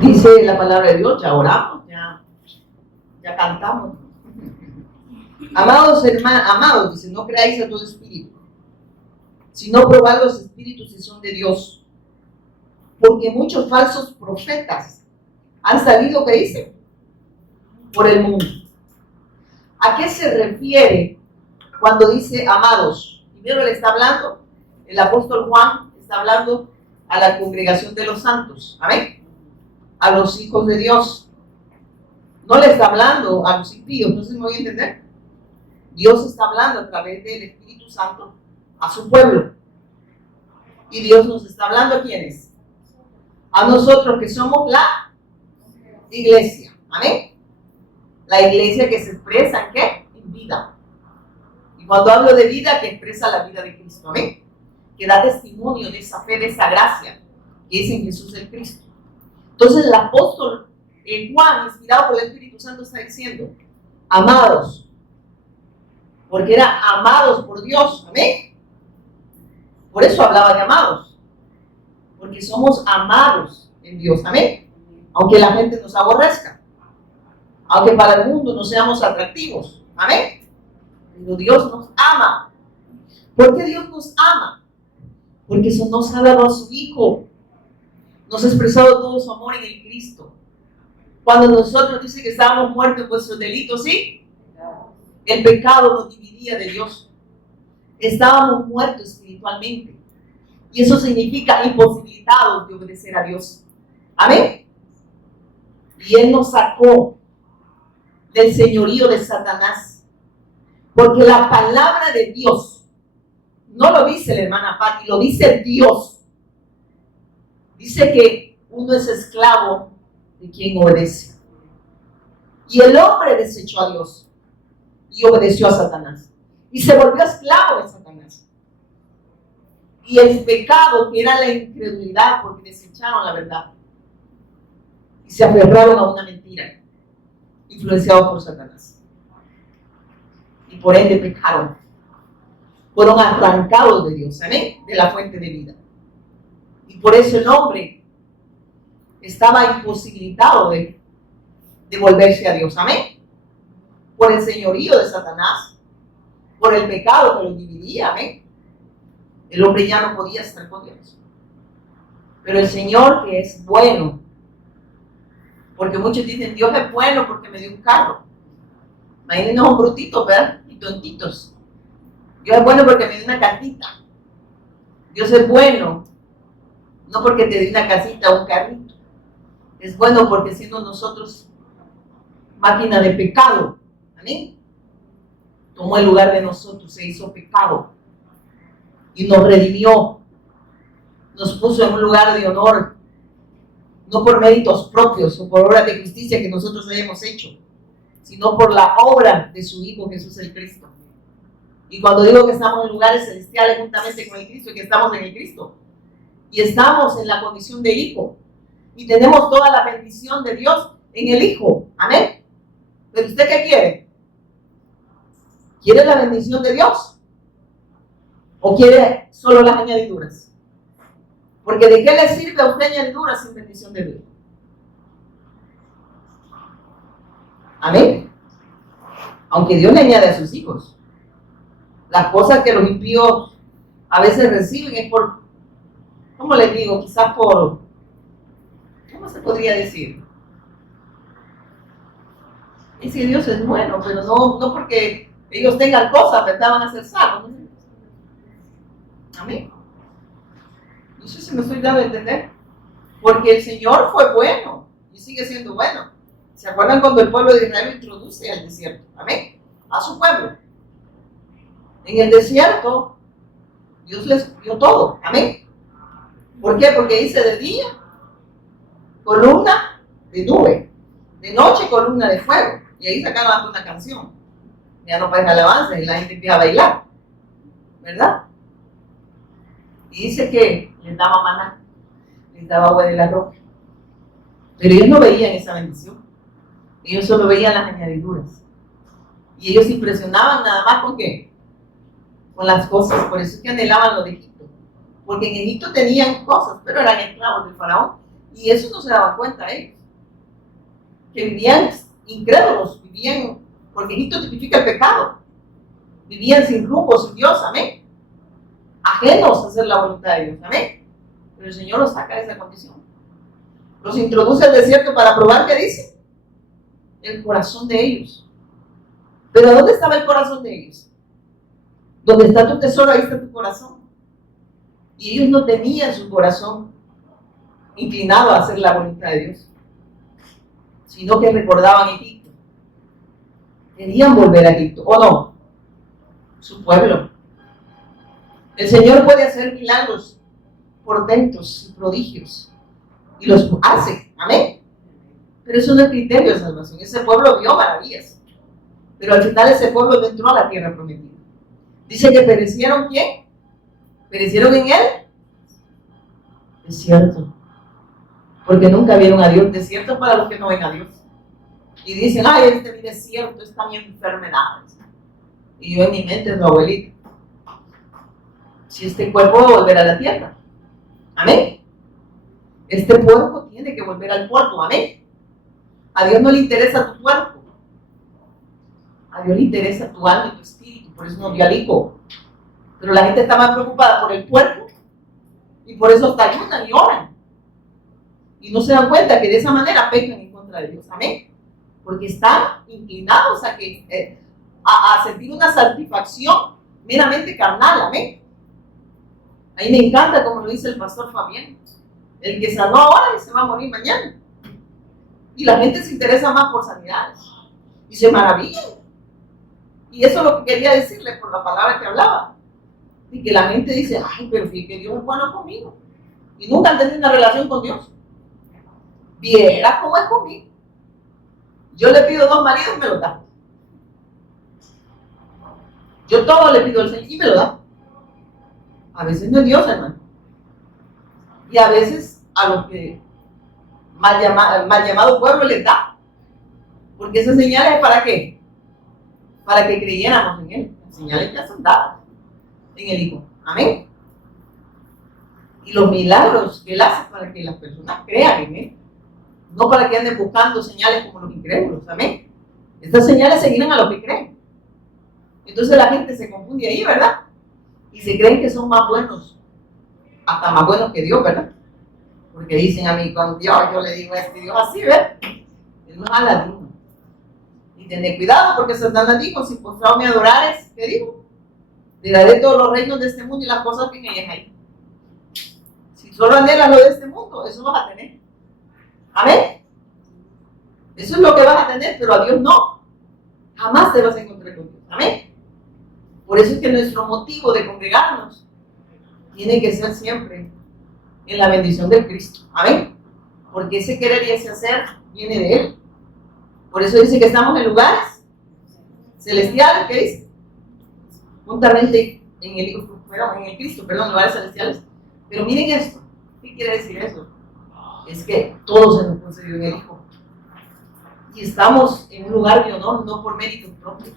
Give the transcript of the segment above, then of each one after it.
Dice la palabra de Dios, ya oramos, ya cantamos. Amados hermanos, amados, dice, no creáis a todo espíritu, sino probad los espíritus si son de Dios. Porque muchos falsos profetas han salido, ¿qué dice? Por el mundo. ¿A qué se refiere cuando dice amados? Primero le está hablando, el apóstol Juan está hablando a la congregación de los santos, amén, a los hijos de Dios. No le está hablando a los impíos, no sé si me voy a entender. Dios está hablando a través del Espíritu Santo a su pueblo. Y Dios nos está hablando a quiénes? A nosotros que somos la iglesia, amén. La iglesia que se expresa en ¿qué? En vida. Y cuando hablo de vida, que expresa la vida de Cristo, amén. Que da testimonio de esa fe, de esa gracia que es en Jesús el Cristo. Entonces el apóstol Juan, inspirado por el Espíritu Santo, está diciendo, amados, porque era amados por Dios, amén. Por eso hablaba de amados, porque somos amados en Dios, amén. Aunque la gente nos aborrezca, aunque para el mundo no seamos atractivos, amén. Pero Dios nos ama. ¿Por qué Dios nos ama? Porque eso nos ha dado a su Hijo. Nos ha expresado todo su amor en el Cristo. Cuando nosotros dice que estábamos muertos en vuestros delitos, ¿sí? El pecado nos dividía de Dios. Estábamos muertos espiritualmente. Y eso significa imposibilitados de obedecer a Dios. Amén. Y Él nos sacó del señorío de Satanás. Porque la palabra de Dios, no lo dice la hermana Patti, lo dice Dios. Dice que uno es esclavo de quien obedece. Y el hombre desechó a Dios y obedeció a Satanás. Y se volvió esclavo de Satanás. Y el pecado, que era la incredulidad, porque desecharon la verdad. Y se aferraron a una mentira, influenciados por Satanás. Y por ende pecaron. Fueron arrancados de Dios, amén, de la fuente de vida. Y por eso el hombre estaba imposibilitado de volverse a Dios, amén. Por el señorío de Satanás, por el pecado que los dividía, amén. El hombre ya no podía estar con Dios. Pero el Señor, que es bueno, porque muchos dicen, Dios es bueno porque me dio un carro. Imagínense, son brutitos, ¿verdad? Y tontitos. Dios es bueno porque me dio una casita. Dios es bueno, no porque te dio una casita o un carrito. Es bueno porque siendo nosotros máquina de pecado, amén, tomó el lugar de nosotros, se hizo pecado y nos redimió, nos puso en un lugar de honor, no por méritos propios o por obras de justicia que nosotros hayamos hecho, sino por la obra de su Hijo Jesús el Cristo. Y cuando digo que estamos en lugares celestiales juntamente con el Cristo, es que estamos en el Cristo y estamos en la condición de hijo y tenemos toda la bendición de Dios en el Hijo, amén. ¿Pero usted qué quiere? ¿Quiere la bendición de Dios? ¿O quiere solo las añadiduras? Porque ¿de qué le sirve a usted añadiduras sin bendición de Dios? Amén. Aunque Dios le añade a sus hijos. Las cosas que los impíos a veces reciben es por, ¿cómo les digo? Quizás por, ¿cómo se podría decir? Es que Dios es bueno, pero no porque ellos tengan cosas, ¿verdad? Van a ser salvos. Amén. No sé si me estoy dando a entender. Porque el Señor fue bueno y sigue siendo bueno. ¿Se acuerdan cuando el pueblo de Israel introduce al desierto? Amén. A su pueblo. En el desierto, Dios les dio todo. Amén. ¿Por qué? Porque dice de día, columna de nube. De noche, columna de fuego. Y ahí sacaban una canción. Ya no parece alabanza y la gente empieza a bailar. ¿Verdad? Y dice que les daba maná, les daba agua de la roca. Pero ellos no veían esa bendición. Ellos solo veían las añadiduras. Y ellos se impresionaban nada más con qué? Con las cosas. Por eso es que anhelaban lo de Egipto. Porque en Egipto tenían cosas, pero eran esclavos del faraón. Y eso no se daban cuenta ellos. Que vivían incrédulos, vivían, porque Egipto tipifica el pecado. Vivían sin rumbo, sin Dios, amén. Ajenos a hacer la voluntad de Dios, amén. Pero el Señor los saca de esa condición. Los introduce al desierto para probar, ¿qué dice? El corazón de ellos. Pero ¿dónde estaba el corazón de ellos? Donde está tu tesoro, ahí está tu corazón. Y ellos no tenían su corazón inclinado a hacer la voluntad de Dios, sino que recordaban Egipto. Querían volver a Egipto, ¿o no? Su pueblo. El Señor puede hacer milagros, portentos y prodigios, y los hace, amén. Pero eso no es criterio de salvación. Ese pueblo vio maravillas, pero al final ese pueblo no entró a la tierra prometida. Dice que perecieron, ¿quién? Perecieron en él. Desierto. Porque nunca vieron a Dios. Desierto para los que no ven a Dios. Y dicen, ay, este mi desierto está mi enfermedad. Y yo en mi mente es mi abuelita. Si este cuerpo va a volver a la tierra. Amén. Este cuerpo tiene que volver al polvo. Amén. A Dios no le interesa tu cuerpo. A Dios le interesa tu alma y tu espíritu. Por eso nos dio al Hijo. Pero la gente está más preocupada por el cuerpo. Y por eso hasta ayunan y oran. Y no se dan cuenta que de esa manera pecan en contra de Dios. Amén. Porque están inclinados a, a sentir una satisfacción meramente carnal. Amén. A mí me encanta como lo dice el pastor Fabián. El que sanó ahora se va a morir mañana. Y la gente se interesa más por sanidades. Y se maravillan. Y eso es lo que quería decirle por la palabra que hablaba. Y que la gente dice, ay, pero fíjate que Dios es bueno conmigo. Y nunca han tenido una relación con Dios. Viera cómo es conmigo. Yo le pido 2 maridos y me lo da. Yo todo le pido al Señor y me lo da. A veces no es Dios, hermano. Y a veces a los que mal llamado pueblo les da. Porque esas señales es para qué? Para que creyéramos en Él. Las señales ya son dadas en el Hijo. Amén. Y los milagros que Él hace para que las personas crean en Él. No para que anden buscando señales como los incrédulos. Amén. Estas señales seguirán a los que creen. Entonces la gente se confunde ahí, ¿verdad? Y se creen que son más buenos, hasta más buenos que Dios, ¿verdad? Porque dicen a mí, con Dios, yo le digo a este Dios así, ¿verdad? Él no es aladino. Y tened cuidado, porque Satanás dijo, si postrado me adorares, ¿qué digo? Te daré todos los reinos de este mundo y las cosas que en ellas hay. Si solo anhelas lo de este mundo, eso vas a tener. Amén. Eso es lo que vas a tener, pero a Dios no. Jamás te vas a encontrar con Dios. Amén. Por eso es que nuestro motivo de congregarnos tiene que ser siempre en la bendición del Cristo. Amén. Porque ese querer y ese hacer viene de Él. Por eso dice que estamos en lugares celestiales. ¿Qué dice? Juntamente en el Cristo, lugares celestiales. Pero miren esto. ¿Qué quiere decir eso? Es que todo se nos concedió en el Hijo. Y estamos en un lugar de honor, no por méritos propios.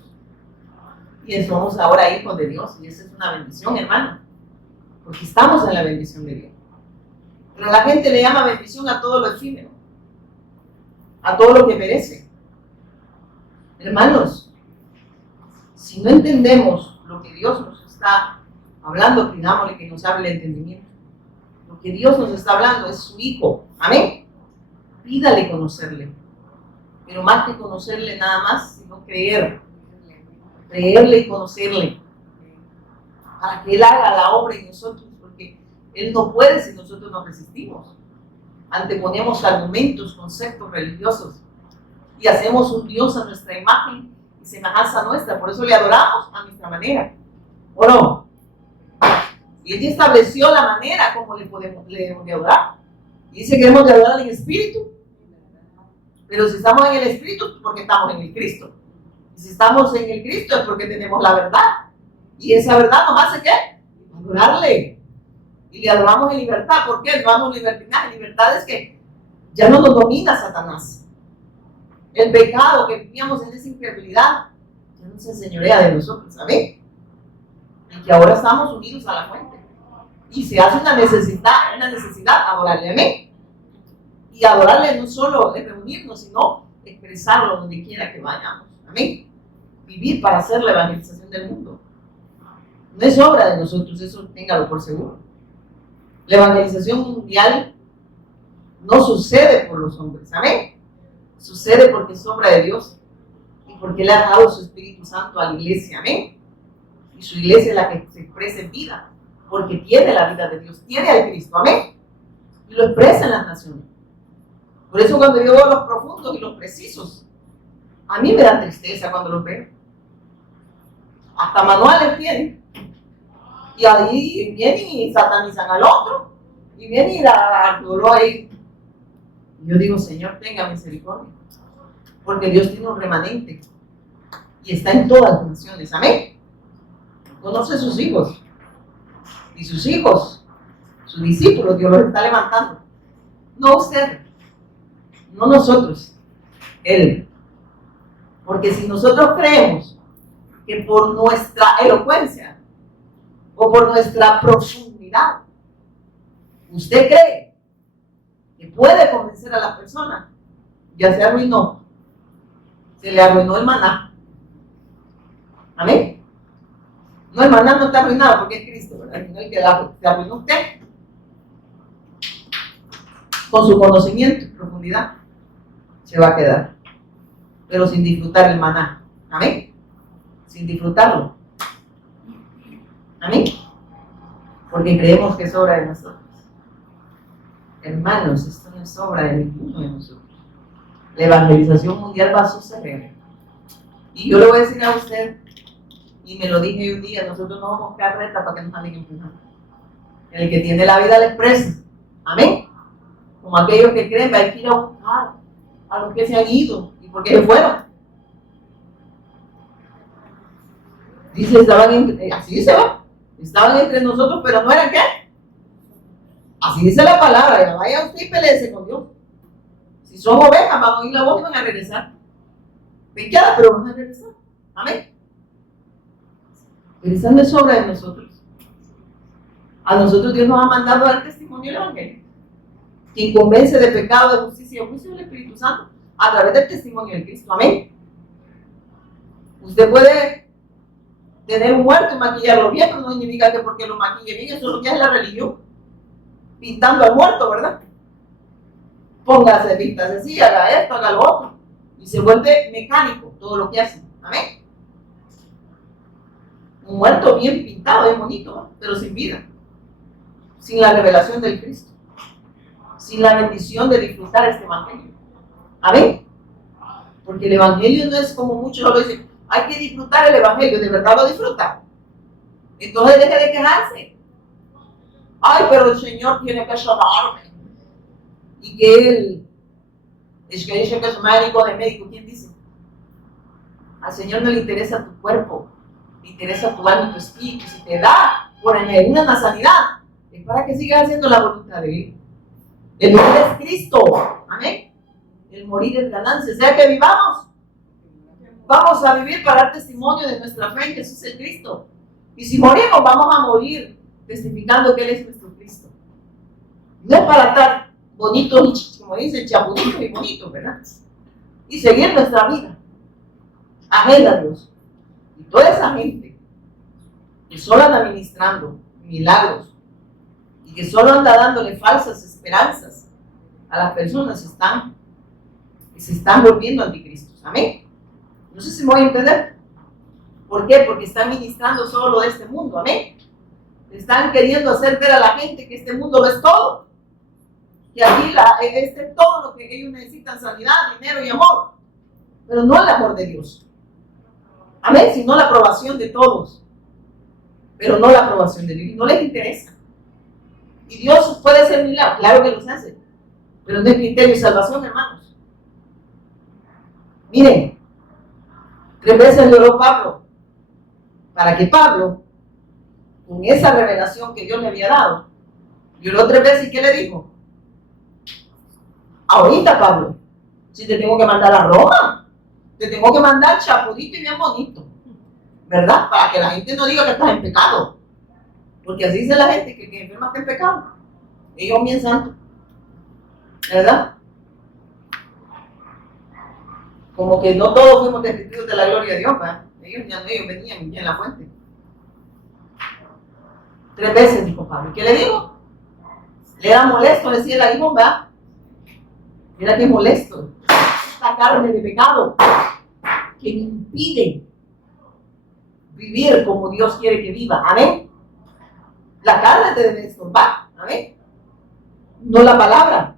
Y somos ahora hijos de Dios. Y esa es una bendición, hermano. Porque estamos en la bendición de Dios. Pero la gente le llama bendición a todo lo efímero. A todo lo que perece. Hermanos, si no entendemos lo que Dios nos está hablando, pidámosle que nos hable el entendimiento. Lo que Dios nos está hablando es su Hijo. Amén. Pídale conocerle. Pero más que conocerle nada más, sino creer. Creerle y conocerle. Para que Él haga la obra en nosotros. Porque Él no puede si nosotros nos resistimos. Anteponemos argumentos, conceptos religiosos. Y hacemos un Dios a nuestra imagen y semejanza nuestra. Por eso le adoramos a nuestra manera. ¿O no? Y Él ya estableció la manera como le debemos de adorar. Y dice que debemos de adorar en espíritu. Pero si estamos en el espíritu es porque estamos en el Cristo. Y si estamos en el Cristo es porque tenemos la verdad. Y esa verdad nos hace ¿qué? Adorarle. Y le adoramos en libertad. ¿Por qué? No damos libertinaje. Libertad es que ya no nos domina Satanás. El pecado que vivíamos en esa incredulidad ya no se enseñorea de nosotros. ¿Sabes? Y que ahora estamos unidos a la fuente. Y se hace una necesidad adorarle. Amén. Y adorarle no solo es reunirnos, sino expresarlo donde quiera que vayamos. Amén. Vivir para hacer la evangelización del mundo. No es obra de nosotros, eso téngalo por seguro. La evangelización mundial no sucede por los hombres. Amén. Sucede porque es obra de Dios y porque Él ha dado su Espíritu Santo a la iglesia. Amén. Y su iglesia es la que se expresa en vida, porque tiene la vida de Dios, tiene al Cristo. Amén. Y lo expresa en las naciones. Por eso cuando yo veo los profundos y los precisos, a mí me da tristeza cuando los veo. Hasta manuales tienen. Y ahí vienen y satanizan al otro. Y vienen y al dolor ahí. Y yo digo, Señor, tenga misericordia. Porque Dios tiene un remanente. Y está en todas las naciones. Amén. Conoce a sus hijos. Y sus hijos, sus discípulos, Dios los está levantando. No usted. No nosotros. Él. Porque si nosotros creemos que por nuestra elocuencia o por nuestra profundidad, usted cree que puede convencer a la persona, ya se arruinó. Se le arruinó el maná. Amén. No, el maná no está arruinado porque es Cristo, ¿verdad? Sino el que se arruinó usted con su conocimiento y profundidad se va a quedar, pero sin disfrutar el maná. Amén. Sin disfrutarlo. Amén. Porque creemos que es obra de nosotros. Hermanos, esto no es obra de ninguno de nosotros. La evangelización mundial va a suceder. Y yo le voy a decir a usted, y me lo dije un día, nosotros no vamos a quedar reta para que nos anden empujando. El que tiene la vida le expresa. Amén. Como aquellos que creen, hay que ir a buscar a los que se han ido. ¿Y por qué se fueron? Dice, así dice, ¿va? Estaban entre nosotros, pero no eran qué. Así dice la palabra, ya vaya usted y peleese con Dios. Si son ovejas, van a oír la voz y van a regresar. Pecadas, pero van a regresar. Amén. Pero esa no es obra de nosotros. A nosotros Dios nos ha mandado a dar testimonio del Evangelio. Quien convence de pecado, de justicia y de juicio es el Espíritu Santo, a través del testimonio de Cristo. Amén. Usted puede tener un muerto y maquillarlo bien, pero no significa que porque lo maquille bien, eso es lo que es la religión. Pintando al muerto, ¿verdad? Póngase, vístase así, haga esto, haga lo otro. Y se vuelve mecánico todo lo que hace. Amén. Un muerto bien pintado, bien bonito, ¿no? Pero sin vida. Sin la revelación del Cristo. Sin la bendición de disfrutar este Evangelio. Amén. Porque el Evangelio no es como muchos lo dicen, hay que disfrutar el Evangelio, ¿de verdad lo disfruta? Entonces deje de quejarse. Ay, pero el Señor tiene que salvarme. Y que Él, es que dice que es médico de médico, ¿quién dice? Al Señor no le interesa tu cuerpo, le interesa tu alma y tu espíritu. Si te da por añadir una sanidad, es para que sigas haciendo la voluntad de Él. El morir es Cristo. Amén. El morir es ganancia. Sea que vivamos, vamos a vivir para dar testimonio de nuestra fe en Jesús el Cristo. Y si morimos, vamos a morir testificando que Él es nuestro Cristo. No es para estar bonitos, como dicen, chapuritos y bonitos, ¿verdad? Y seguir nuestra vida ajena a Dios. Y toda esa gente que solo anda administrando milagros y que solo anda dándole falsas esperanzas a las personas que se están volviendo anticristos. Amén. No sé si me voy a entender. ¿Por qué? Porque están ministrando solo de este mundo. Amén. Están queriendo hacer ver a la gente que este mundo lo es todo. Que aquí es todo lo que ellos necesitan: sanidad, dinero y amor. Pero no el amor de Dios. Amén. Sino la aprobación de todos. Pero no la aprobación de Dios. No les interesa. Y Dios puede hacer milagros. Claro que los hace. Pero no es criterio de salvación, hermanos. Miren. 3 veces lloró Pablo. Para que Pablo, con esa revelación que Dios le había dado, lloró 3 veces. ¿Y qué le dijo? Ahorita, Pablo, si te tengo que mandar a Roma, te tengo que mandar chapudito y bien bonito, ¿verdad? Para que la gente no diga que estás en pecado. Porque así dice la gente, que enferma está en pecado. Ellos bien santos, ¿verdad? Como que no todos fuimos testigos de la gloria de Dios, ¿verdad? Ellos venían ya en la fuente. 3 veces dijo Pablo. ¿Qué le digo? Le era molesto decir el aguijón, ¿verdad? Mira qué molesto. Esta carne de pecado que me impide vivir como Dios quiere que viva. Amén. La carne te debe estorbar. Amén. No la palabra.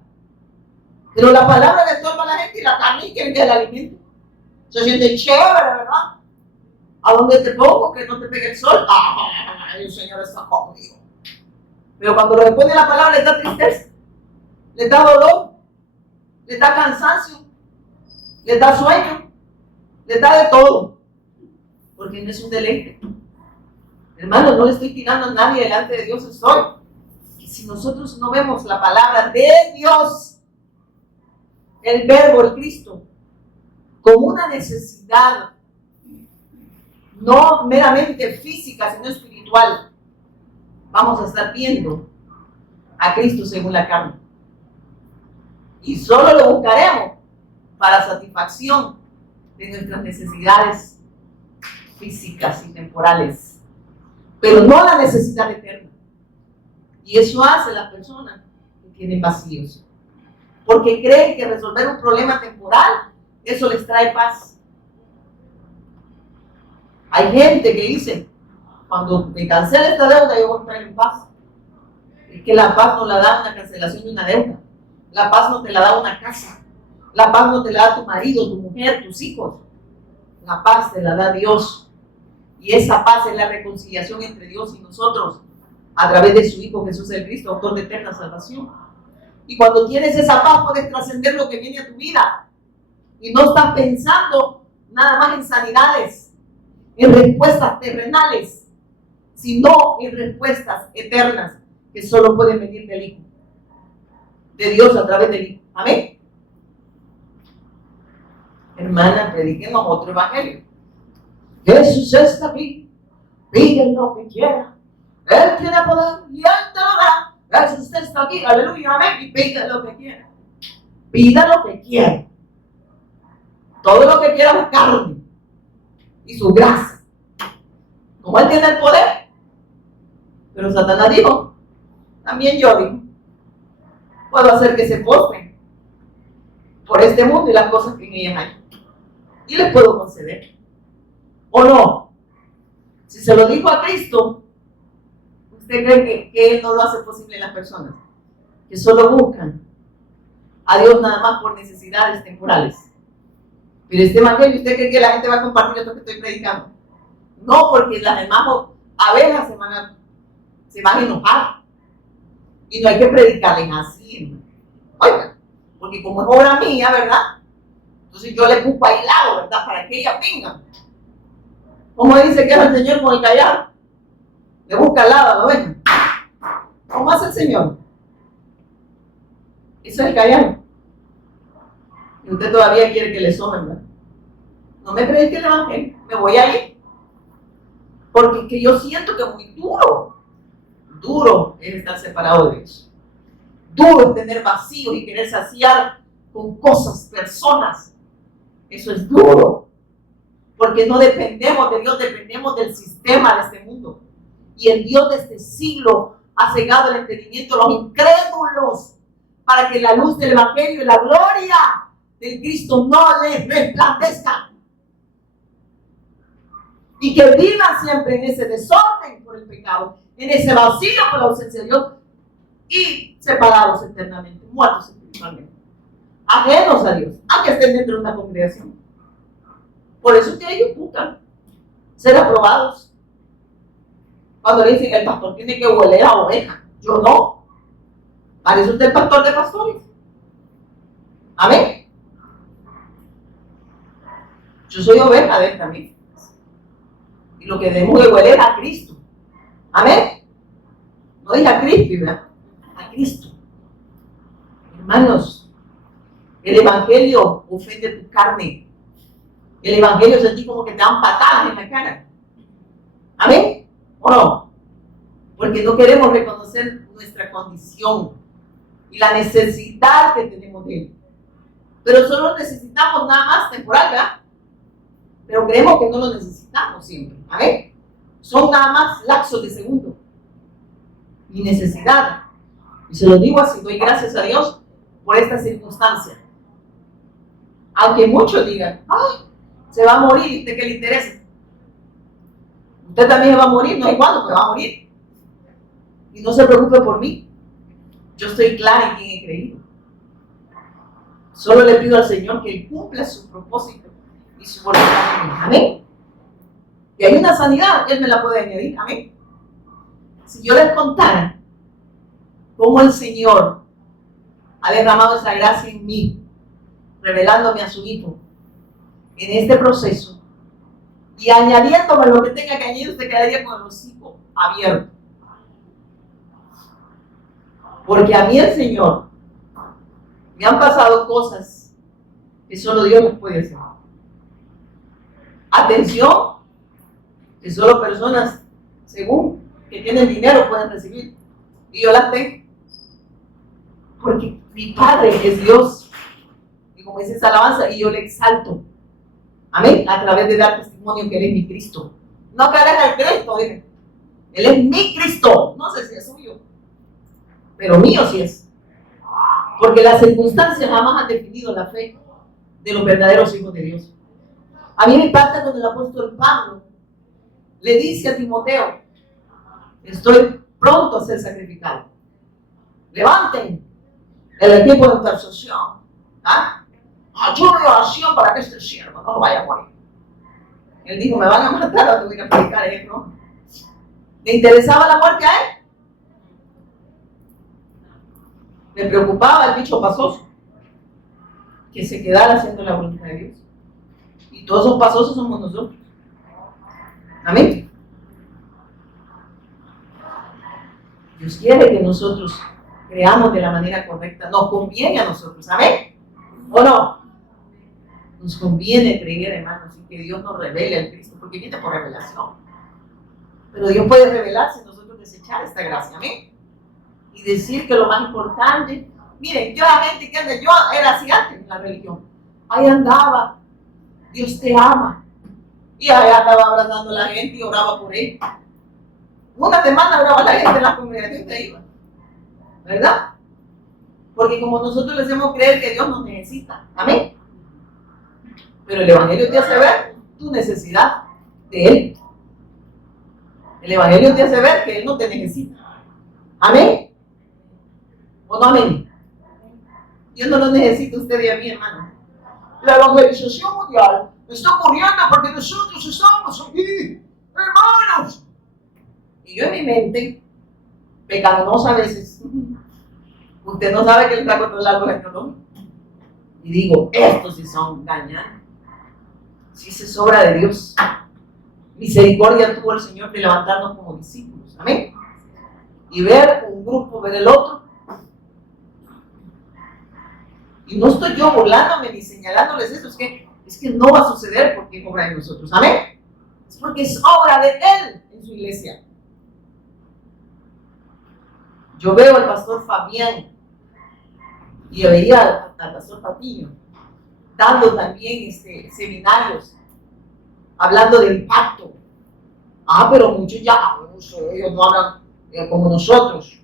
Pero la palabra le estorba a la gente y la carne quiere que el alimento. Se siente chévere, ¿verdad? ¿A dónde te pongo? Que no te pegue el sol. ¡Ay, el Señor está conmigo! Pero cuando lo pone la palabra, le da tristeza, le da dolor, le da cansancio, le da sueño, le da de todo. Porque no es un deleite. Hermano, no le estoy tirando a nadie delante de Dios, estoy. Que si nosotros no vemos la palabra de Dios, el verbo, el Cristo, como una necesidad, no meramente física, sino espiritual, vamos a estar viendo a Cristo según la carne. Y solo lo buscaremos para satisfacción de nuestras necesidades físicas y temporales, pero no la necesidad eterna. Y eso hace las personas que tienen vacíos, porque creen que resolver un problema temporal, eso les trae paz. Hay gente que dice, cuando me cancele esta deuda, yo voy a estar en paz. Es que la paz no la da una cancelación de una deuda. La paz no te la da una casa. La paz no te la da tu marido, tu mujer, tus hijos. La paz te la da Dios. Y esa paz es la reconciliación entre Dios y nosotros a través de su Hijo Jesús el Cristo, autor de eterna salvación. Y cuando tienes esa paz, puedes trascender lo que viene a tu vida. Y no estás pensando nada más en sanidades, en respuestas terrenales, sino en respuestas eternas que solo pueden venir del Hijo, de Dios a través del Hijo. Amén. Hermana, prediquemos otro evangelio. Jesús está aquí, pide lo que quiera. Él tiene poder y Él te lo dará. Jesús está aquí, aleluya, amén, y pide lo que quiera. Pida lo que quiera. Todo lo que quiera es carne y su grasa. Como Él tiene el poder. Pero Satanás dijo, también yo digo, puedo hacer que se postren por este mundo y las cosas que en ellas hay. Y les puedo conceder. ¿O no? Si se lo dijo a Cristo, ¿usted cree que Él no lo hace posible en las personas? Que solo buscan a Dios nada más por necesidades temporales. Pero este evangelio, ¿usted cree que la gente va a compartir esto que estoy predicando? No, porque las demás abejas se van a enojar. Y no hay que predicarles así. Oiga, porque como es obra mía, ¿verdad? Entonces yo le busco ahí lado, ¿verdad? Para que ellas vengan. ¿Cómo dice que es el Señor con el callado? Le busca al lado, ¿lo ven? ¿Cómo hace el Señor? Eso es el callado. Y usted todavía quiere que le soben, ¿verdad? No me predique el evangelio, me voy a ir. Porque es que yo siento que es muy duro. Duro es estar separado de Dios. Duro es tener vacíos y querer saciar con cosas, personas. Eso es duro. Porque no dependemos de Dios, dependemos del sistema de este mundo. Y el Dios de este siglo ha cegado el entendimiento de los incrédulos para que la luz del evangelio y la gloria del Cristo no les resplandezca. Y que vivan siempre en ese desorden por el pecado, en ese vacío por la ausencia de Dios y separados eternamente, muertos espiritualmente, ajenos a Dios, aunque estén dentro de una congregación. Por eso es que ellos buscan ser aprobados. Cuando le dicen el pastor tiene que hueler a oveja, yo no. Para eso usted es el pastor de pastores. Amén. Yo soy oveja de él también. Y lo que debemos de hueler a Cristo. Amén. No dije a Cristo, ¿verdad? A Cristo. Hermanos, el evangelio ofende tu carne. El evangelio sentí como que te dan patadas en la cara. ¿Amén? ¿O no? Porque no queremos reconocer nuestra condición y la necesidad que tenemos de Él. Pero solo necesitamos nada más temporal, ¿verdad? Pero creemos que no lo necesitamos siempre. ¿Amén? Son nada más lapsos de segundo. Mi necesidad. Y se lo digo así, doy gracias a Dios por esta circunstancia. Aunque muchos digan, ay, se va a morir, ¿de qué le interesa? Usted también va a morir, no hay cuándo, pero va a morir. Y no se preocupe por mí. Yo estoy clara en quién he creído. Solo le pido al Señor que Él cumpla su propósito y su voluntad en mí. Amén. Y hay una sanidad, Él me la puede añadir. Amén. Si yo les contara cómo el Señor ha derramado esa gracia en mí, revelándome a su Hijo en este proceso y añadiéndome lo que tenga que añadir, usted quedaría con el hocico abierto. Porque a mí el Señor me han pasado cosas que solo Dios les puede hacer. Atención, que solo personas, según que tienen dinero, pueden recibir. Y yo las tengo. Porque mi Padre es Dios. Y como dice esa alabanza, y yo le exalto. Amén. A través de dar testimonio que Él es mi Cristo. No que Él es el Cristo, Él es mi Cristo. No sé si es suyo, pero mío sí es. Porque las circunstancias jamás han definido la fe de los verdaderos hijos de Dios. A mí me impacta cuando el apóstol Pablo le dice a Timoteo: estoy pronto a ser sacrificado. Levanten el equipo de intercesión. Ayuno y oración para que este siervo no vaya a morir. Él dijo: me van a matar a tu vida a predicar él, ¿no? ¿Le interesaba la muerte a él? Le preocupaba el bicho pasoso, que se quedara haciendo la voluntad de Dios. Y todos esos pasosos somos nosotros. Amén. Dios quiere que nosotros creamos de la manera correcta. Nos conviene a nosotros. Amén. ¿O no? Nos conviene creer, hermanos, y que Dios nos revele al Cristo, porque viene por revelación. Pero Dios puede revelarse y nosotros desechar esta gracia. Amén. Y decir que lo más importante, miren, yo la gente que anda, yo era así antes en la religión, ahí andaba, Dios te ama, y allá andaba abrazando a la gente y oraba por él. Una semana oraba a la gente en la congregación que iba, ¿verdad? Porque como nosotros le hacemos creer que Dios nos necesita, amén. Pero el Evangelio te hace ver tu necesidad de Él. El Evangelio te hace ver que Él no te necesita, amén. ¿O no amén? Dios no lo necesita usted y a mí, hermano. La evangelización mundial está ocurriendo porque nosotros estamos aquí, hermanos. Y yo en mi mente, pecaminosa a veces, usted no sabe que Él está controlando la economía. Y digo, estos sí son gañanos. Sí se sobra de Dios. Misericordia tuvo el Señor de levantarnos como discípulos. Amén. Y ver un grupo, ver el otro. Y no estoy yo burlándome ni señalándoles eso, es que no va a suceder porque es obra de nosotros. Amén. Es porque es obra de Él en su iglesia. Yo veo al pastor Fabián y yo veía al pastor Patiño dando también seminarios hablando del pacto. Pero muchos ya, ellos no hablan como nosotros.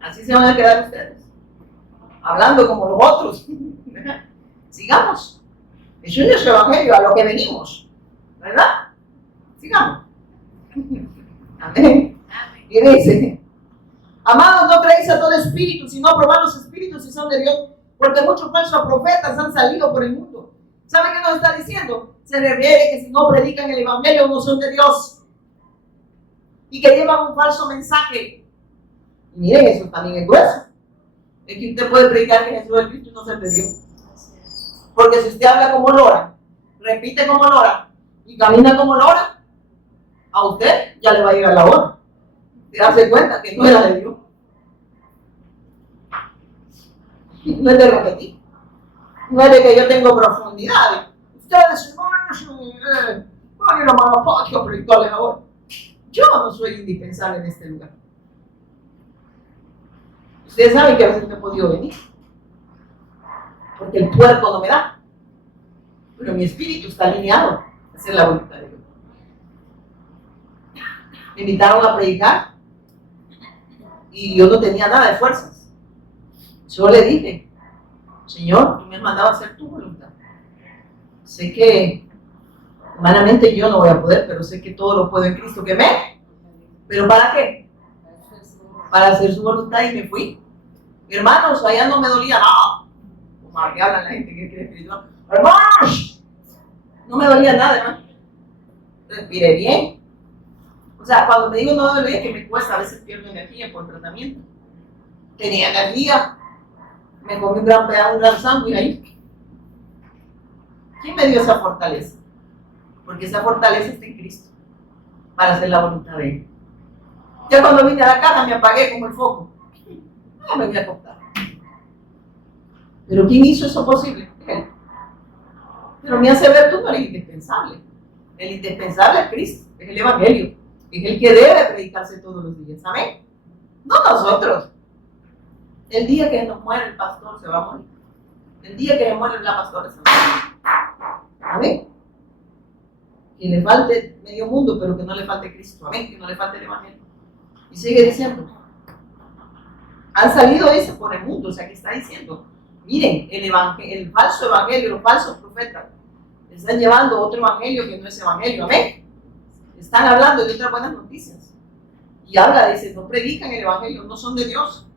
Así se van a quedar ustedes, hablando como los otros. Sigamos. Eso es nuestro evangelio, a lo que venimos, ¿verdad? Sigamos. Amén. Y dice: amados, no creéis a todo espíritu, sino probad los espíritus si son de Dios, porque muchos falsos profetas han salido por el mundo. ¿Sabe qué nos está diciendo? Se refiere que si no predican el evangelio no son de Dios y que llevan un falso mensaje. Y miren, eso también es grueso. Es que usted puede predicar que Jesús es Cristo y no ser de Dios. Porque si usted habla como Lora, repite como Lora y camina como Lora, a usted ya le va a llegar la hora de darse cuenta que no era de Dios. No es de repetir. No es de que yo tengo profundidad. Ustedes, hermanos, van a la mano patria a predicarles ahora. Yo no soy indispensable en este lugar. Ustedes saben que a veces no he podido venir. porque el cuerpo no me da. Pero mi espíritu está alineado a hacer la voluntad de Dios. Me invitaron a predicar y yo no tenía nada de fuerzas. Yo le dije, Señor, tú me has mandado a hacer tu voluntad. Sé que humanamente yo no voy a poder, pero sé que todo lo puedo en Cristo que me. ¿Pero para qué? Para hacer su voluntad, y me fui. Hermanos, allá no me dolía nada. Como que hablan la gente que cree espiritual. Hermanos, no me dolía nada, hermano. Respiré bien. O sea, cuando me digo no me dolía, que me cuesta, a veces pierdo energía por tratamiento. Tenía energía. Me comí un gran pedazo, un gran sándwich ahí. ¿Quién me dio esa fortaleza? Porque esa fortaleza está en Cristo, para hacer la voluntad de Él. Ya cuando vine a la casa me apagué como el foco. No me voy a acostar. ¿Pero quién hizo eso posible? Él. Pero me hace ver, tú no eres indispensable. El indispensable es Cristo, es el Evangelio. Es el que debe predicarse todos los días. ¿Amén? No nosotros. El día que nos muere el pastor se va a morir. El día que se muere la pastora se va a morir. ¿Amén? Que le falte medio mundo, pero que no le falte Cristo. Amén. Que no le falte el Evangelio. Y sigue diciendo. Han salido eso por el mundo. O sea, que está diciendo. Miren, el falso evangelio, los falsos profetas, están llevando otro evangelio que no es evangelio. Amén. Están hablando de otras buenas noticias. Y habla, dice, no predican el evangelio, no son de Dios.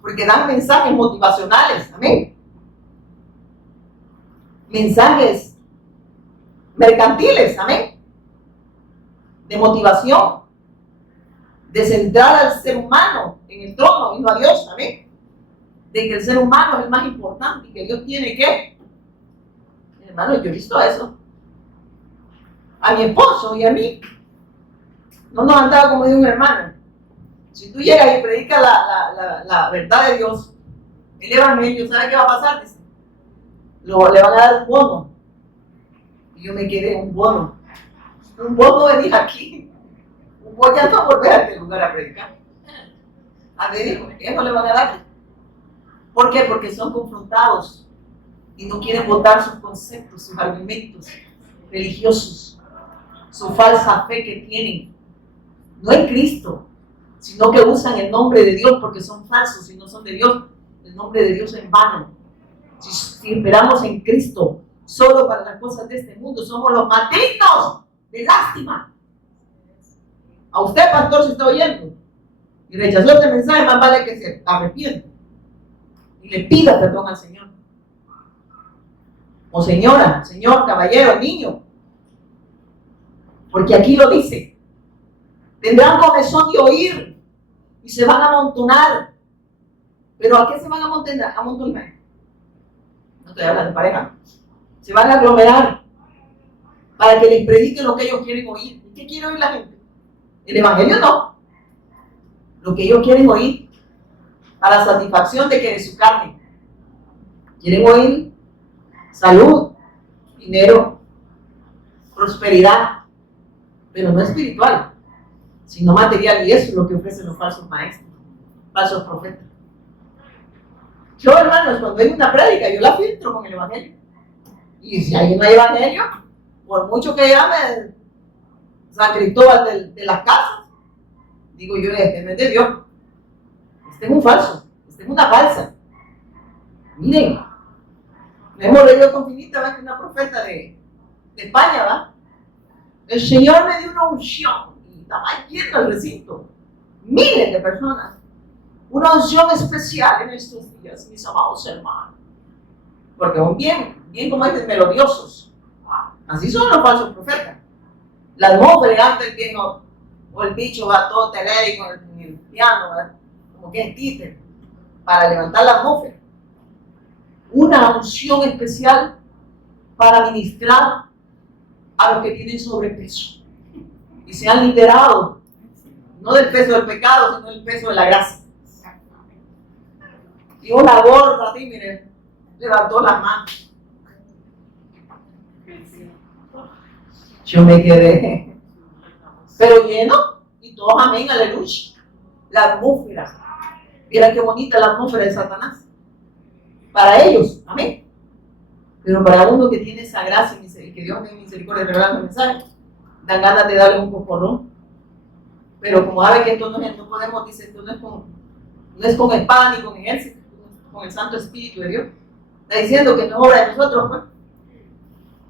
Porque dan mensajes motivacionales. Amén. Mensajes mercantiles. Amén. De motivación. De centrar al ser humano en el trono y no a Dios. Amén. De que el ser humano es el más importante y que Dios tiene que. Hermano, yo he visto eso. A mi esposo y a mí. No nos han dado como de un hermano. Si tú llegas y predicas la verdad de Dios, el evangelio, ¿sabes qué va a pasar? Dice, le van a dar un bono. Y yo me quedé, un bono. Un bono venir aquí. Un bono ya no volver a este lugar a predicar. A ver, dijo, ¿qué no le van a dar? ¿Por qué? Porque son confrontados y no quieren votar sus conceptos, sus argumentos religiosos, su falsa fe que tienen, no en Cristo, sino que usan el nombre de Dios porque son falsos y no son de Dios. El nombre de Dios es en vano. Si esperamos en Cristo solo para las cosas de este mundo, somos los más dignos de lástima. A usted, pastor, se está oyendo y rechazó este mensaje, más vale que se arrepienta y le pida perdón al Señor. O señora, señor, caballero, niño. Porque aquí lo dice. Tendrán comezón de oír y se van a amontonar. ¿Pero a qué se van a amontonar? No estoy hablando de pareja. Se van a aglomerar para que les prediquen lo que ellos quieren oír. ¿Y qué quiere oír la gente? El evangelio no. Lo que ellos quieren oír para satisfacción de que de su carne. Quieren oír salud, dinero, prosperidad, pero no espiritual, sino material, y eso es lo que ofrecen los falsos maestros, falsos profetas. Yo, hermanos, cuando hay una prédica, yo la filtro con el evangelio. Y si hay un evangelio, por mucho que llame San Cristóbal de las casas, digo yo, este no es de Dios, este es un falso, este es una falsa. Miren, hemos leído con Finita, ¿verdad? Que una profeta de España, ¿verdad? El Señor me dio una unción y estaba lleno el recinto, miles de personas. Una unción especial en estos días, mis amados hermanos. Porque son bien como dicen, melodiosos. Así son los falsos profetas. La atmósfera antes que no, o el bicho va todo telérico en el piano, ¿verdad? Como que es títer, para levantar la atmósfera. Una unción especial para ministrar a los que tienen sobrepeso y se han liberado, no del peso del pecado, sino del peso de la gracia. Y una gorda así, miren, levantó las manos. Yo me quedé, pero lleno, y todos amén, aleluya. La atmósfera, mira qué bonita la atmósfera de Satanás. para ellos, amén. Pero para uno que tiene esa gracia y que Dios tiene misericordia de revelar el mensaje, dan ganas de darle un cocorrón. Pero como sabe que esto no podemos, dice, esto no es con espada ni con ejército, con el Santo Espíritu de Dios. Está diciendo que no es obra de nosotros, pues.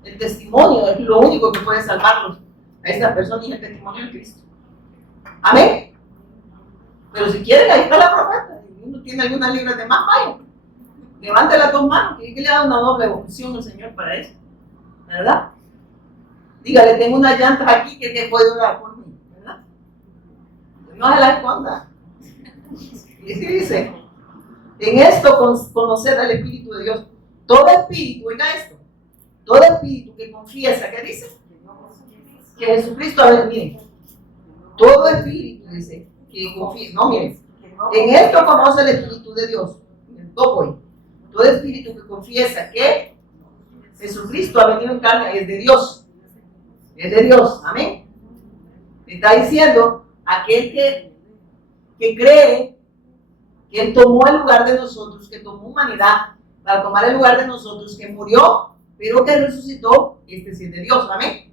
El testimonio es lo único que puede salvarlos a esta persona y el testimonio de Cristo. Amén. Pero si quieren, ahí está la profeta. Si uno tiene algunas libras de más, vaya. Levante las dos manos, que le da una doble unción al Señor para eso. ¿Verdad? Dígale, tengo unas llantas aquí que puede orar por mí. ¿Verdad? No se la esconda. Y así dice, en esto conocer al Espíritu de Dios. Todo espíritu, oiga esto, todo espíritu que confiesa, ¿qué dice? Que Jesucristo, a ver, miren, todo espíritu, dice, que confiesa, no, miren, en esto conoce el Espíritu de Dios, todo espíritu que confiesa que Jesucristo ha venido en carne es de Dios, amén. Está diciendo, aquel que cree que Él tomó el lugar de nosotros, que tomó humanidad para tomar el lugar de nosotros, que murió, pero que resucitó, este sí es de Dios, amén.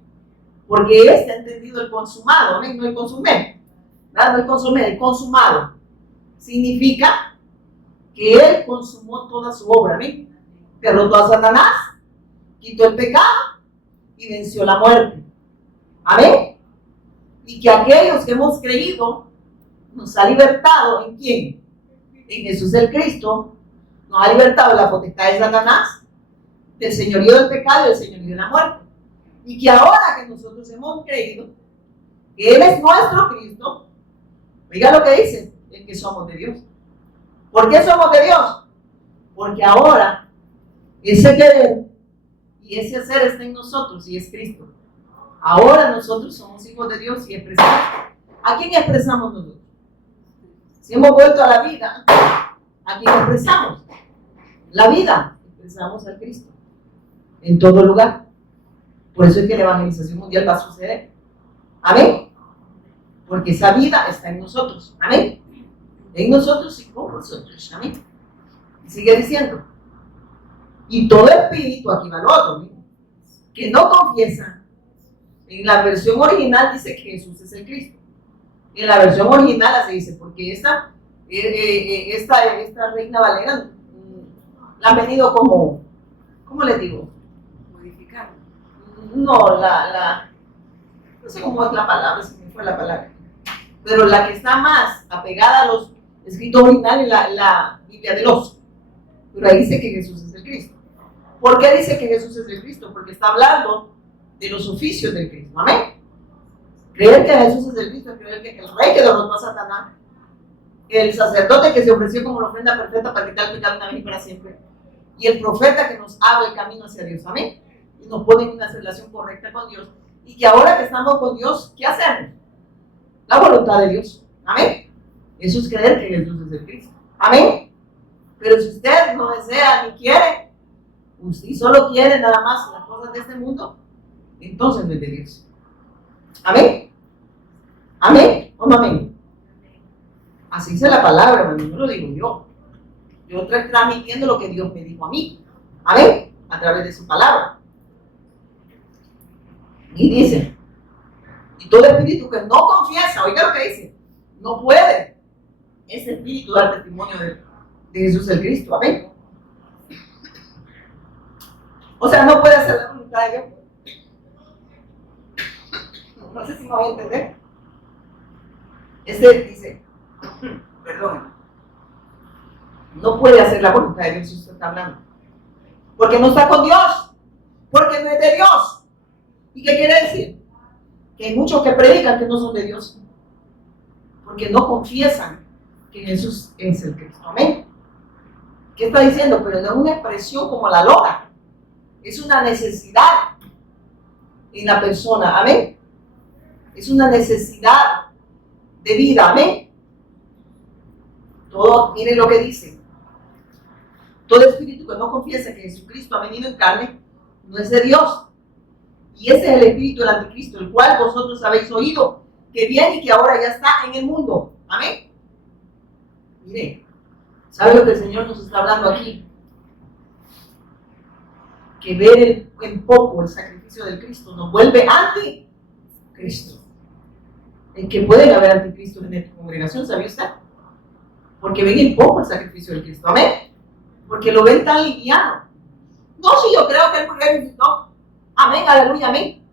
Porque este ha entendido el consumado, amén, no el consumé, ¿verdad? No el consumé, el consumado. Significa que Él consumó toda su obra, amén. Derrotó a Satanás, quitó el pecado y venció la muerte, amén. Y que aquellos que hemos creído nos ha libertado, ¿en quién? En Jesús el Cristo. Nos ha libertado de la potestad de Satanás, del señorío del pecado y del señorío de la muerte. Y que ahora que nosotros hemos creído que Él es nuestro Cristo, oiga lo que dice, es que somos de Dios. ¿Por qué somos de Dios? Porque ahora ese querer y ese hacer está en nosotros y es Cristo. Ahora nosotros somos hijos de Dios y expresamos. ¿A quién expresamos nosotros? Si hemos vuelto a la vida, ¿a quién expresamos? La vida, expresamos al Cristo en todo lugar. Por eso es que la evangelización mundial va a suceder. Amén. Porque esa vida está en nosotros. Amén. En nosotros y con nosotros. Amén. Y sigue diciendo. Y todo espíritu, aquí va lo otro, ¿sí? Que no confiesa. En la versión original dice que Jesús es el Cristo. En la versión original así dice, porque esta Reina Valera la han venido como, ¿cómo les digo? Modificar. No, no sé cómo es la palabra, se me fue la palabra. Pero la que está más apegada a los escritos originales es la Biblia del Oso. Pero ahí dice que Jesús es el Cristo. ¿Por qué dice que Jesús es el Cristo? Porque está hablando de los oficios del Cristo. Amén. Creer que Jesús es el Cristo es creer que el rey que derrotó a Satanás, el sacerdote que se ofreció como la ofrenda perfecta para quitar el pecado una vez y para siempre, y el profeta que nos abre el camino hacia Dios, amén, y nos pone en una relación correcta con Dios, y que ahora que estamos con Dios, ¿qué hacemos? La voluntad de Dios, amén. Eso es creer que Jesús es el Cristo, amén. Pero si usted no desea ni quiere, usted solo quiere nada más las cosas de este mundo, entonces no es de Dios, amén. Amén o no amén. Así dice la palabra, hermano, no lo digo yo. Yo estoy transmitiendo lo que Dios me dijo a mí. Amén. A través de su palabra. Y dice, y todo espíritu que no confiesa, oiga lo que dice, no puede ese espíritu dar testimonio de Jesús el Cristo. Amén. O sea, no puede hacer la voluntad de Dios. No sé si me voy a entender. Dice, perdón, no puede hacer la voluntad de Dios si usted está hablando. Porque no está con Dios. Porque no es de Dios. ¿Y qué quiere decir? Que hay muchos que predican que no son de Dios. Porque no confiesan que Jesús es el Cristo. Amén. ¿Qué está diciendo? Pero no es una expresión como la loca. Es una necesidad en la persona. Amén. Es una necesidad de vida, amén. Todo, miren lo que dice. Todo espíritu que no confiesa que Jesucristo ha venido en carne no es de Dios. Y ese es el espíritu del anticristo, el cual vosotros habéis oído que viene y que ahora ya está en el mundo. Amén. Miren, ¿sabe lo que el Señor nos está hablando aquí? que ver en poco el sacrificio del Cristo nos vuelve anticristo. En que pueden haber anticristos en esta congregación, ¿sabía usted? Porque ven en poco el sacrificio del Cristo. Amén. Porque lo ven tan liviano. No, si yo creo que Él resucitó. Amén, aleluya, amén.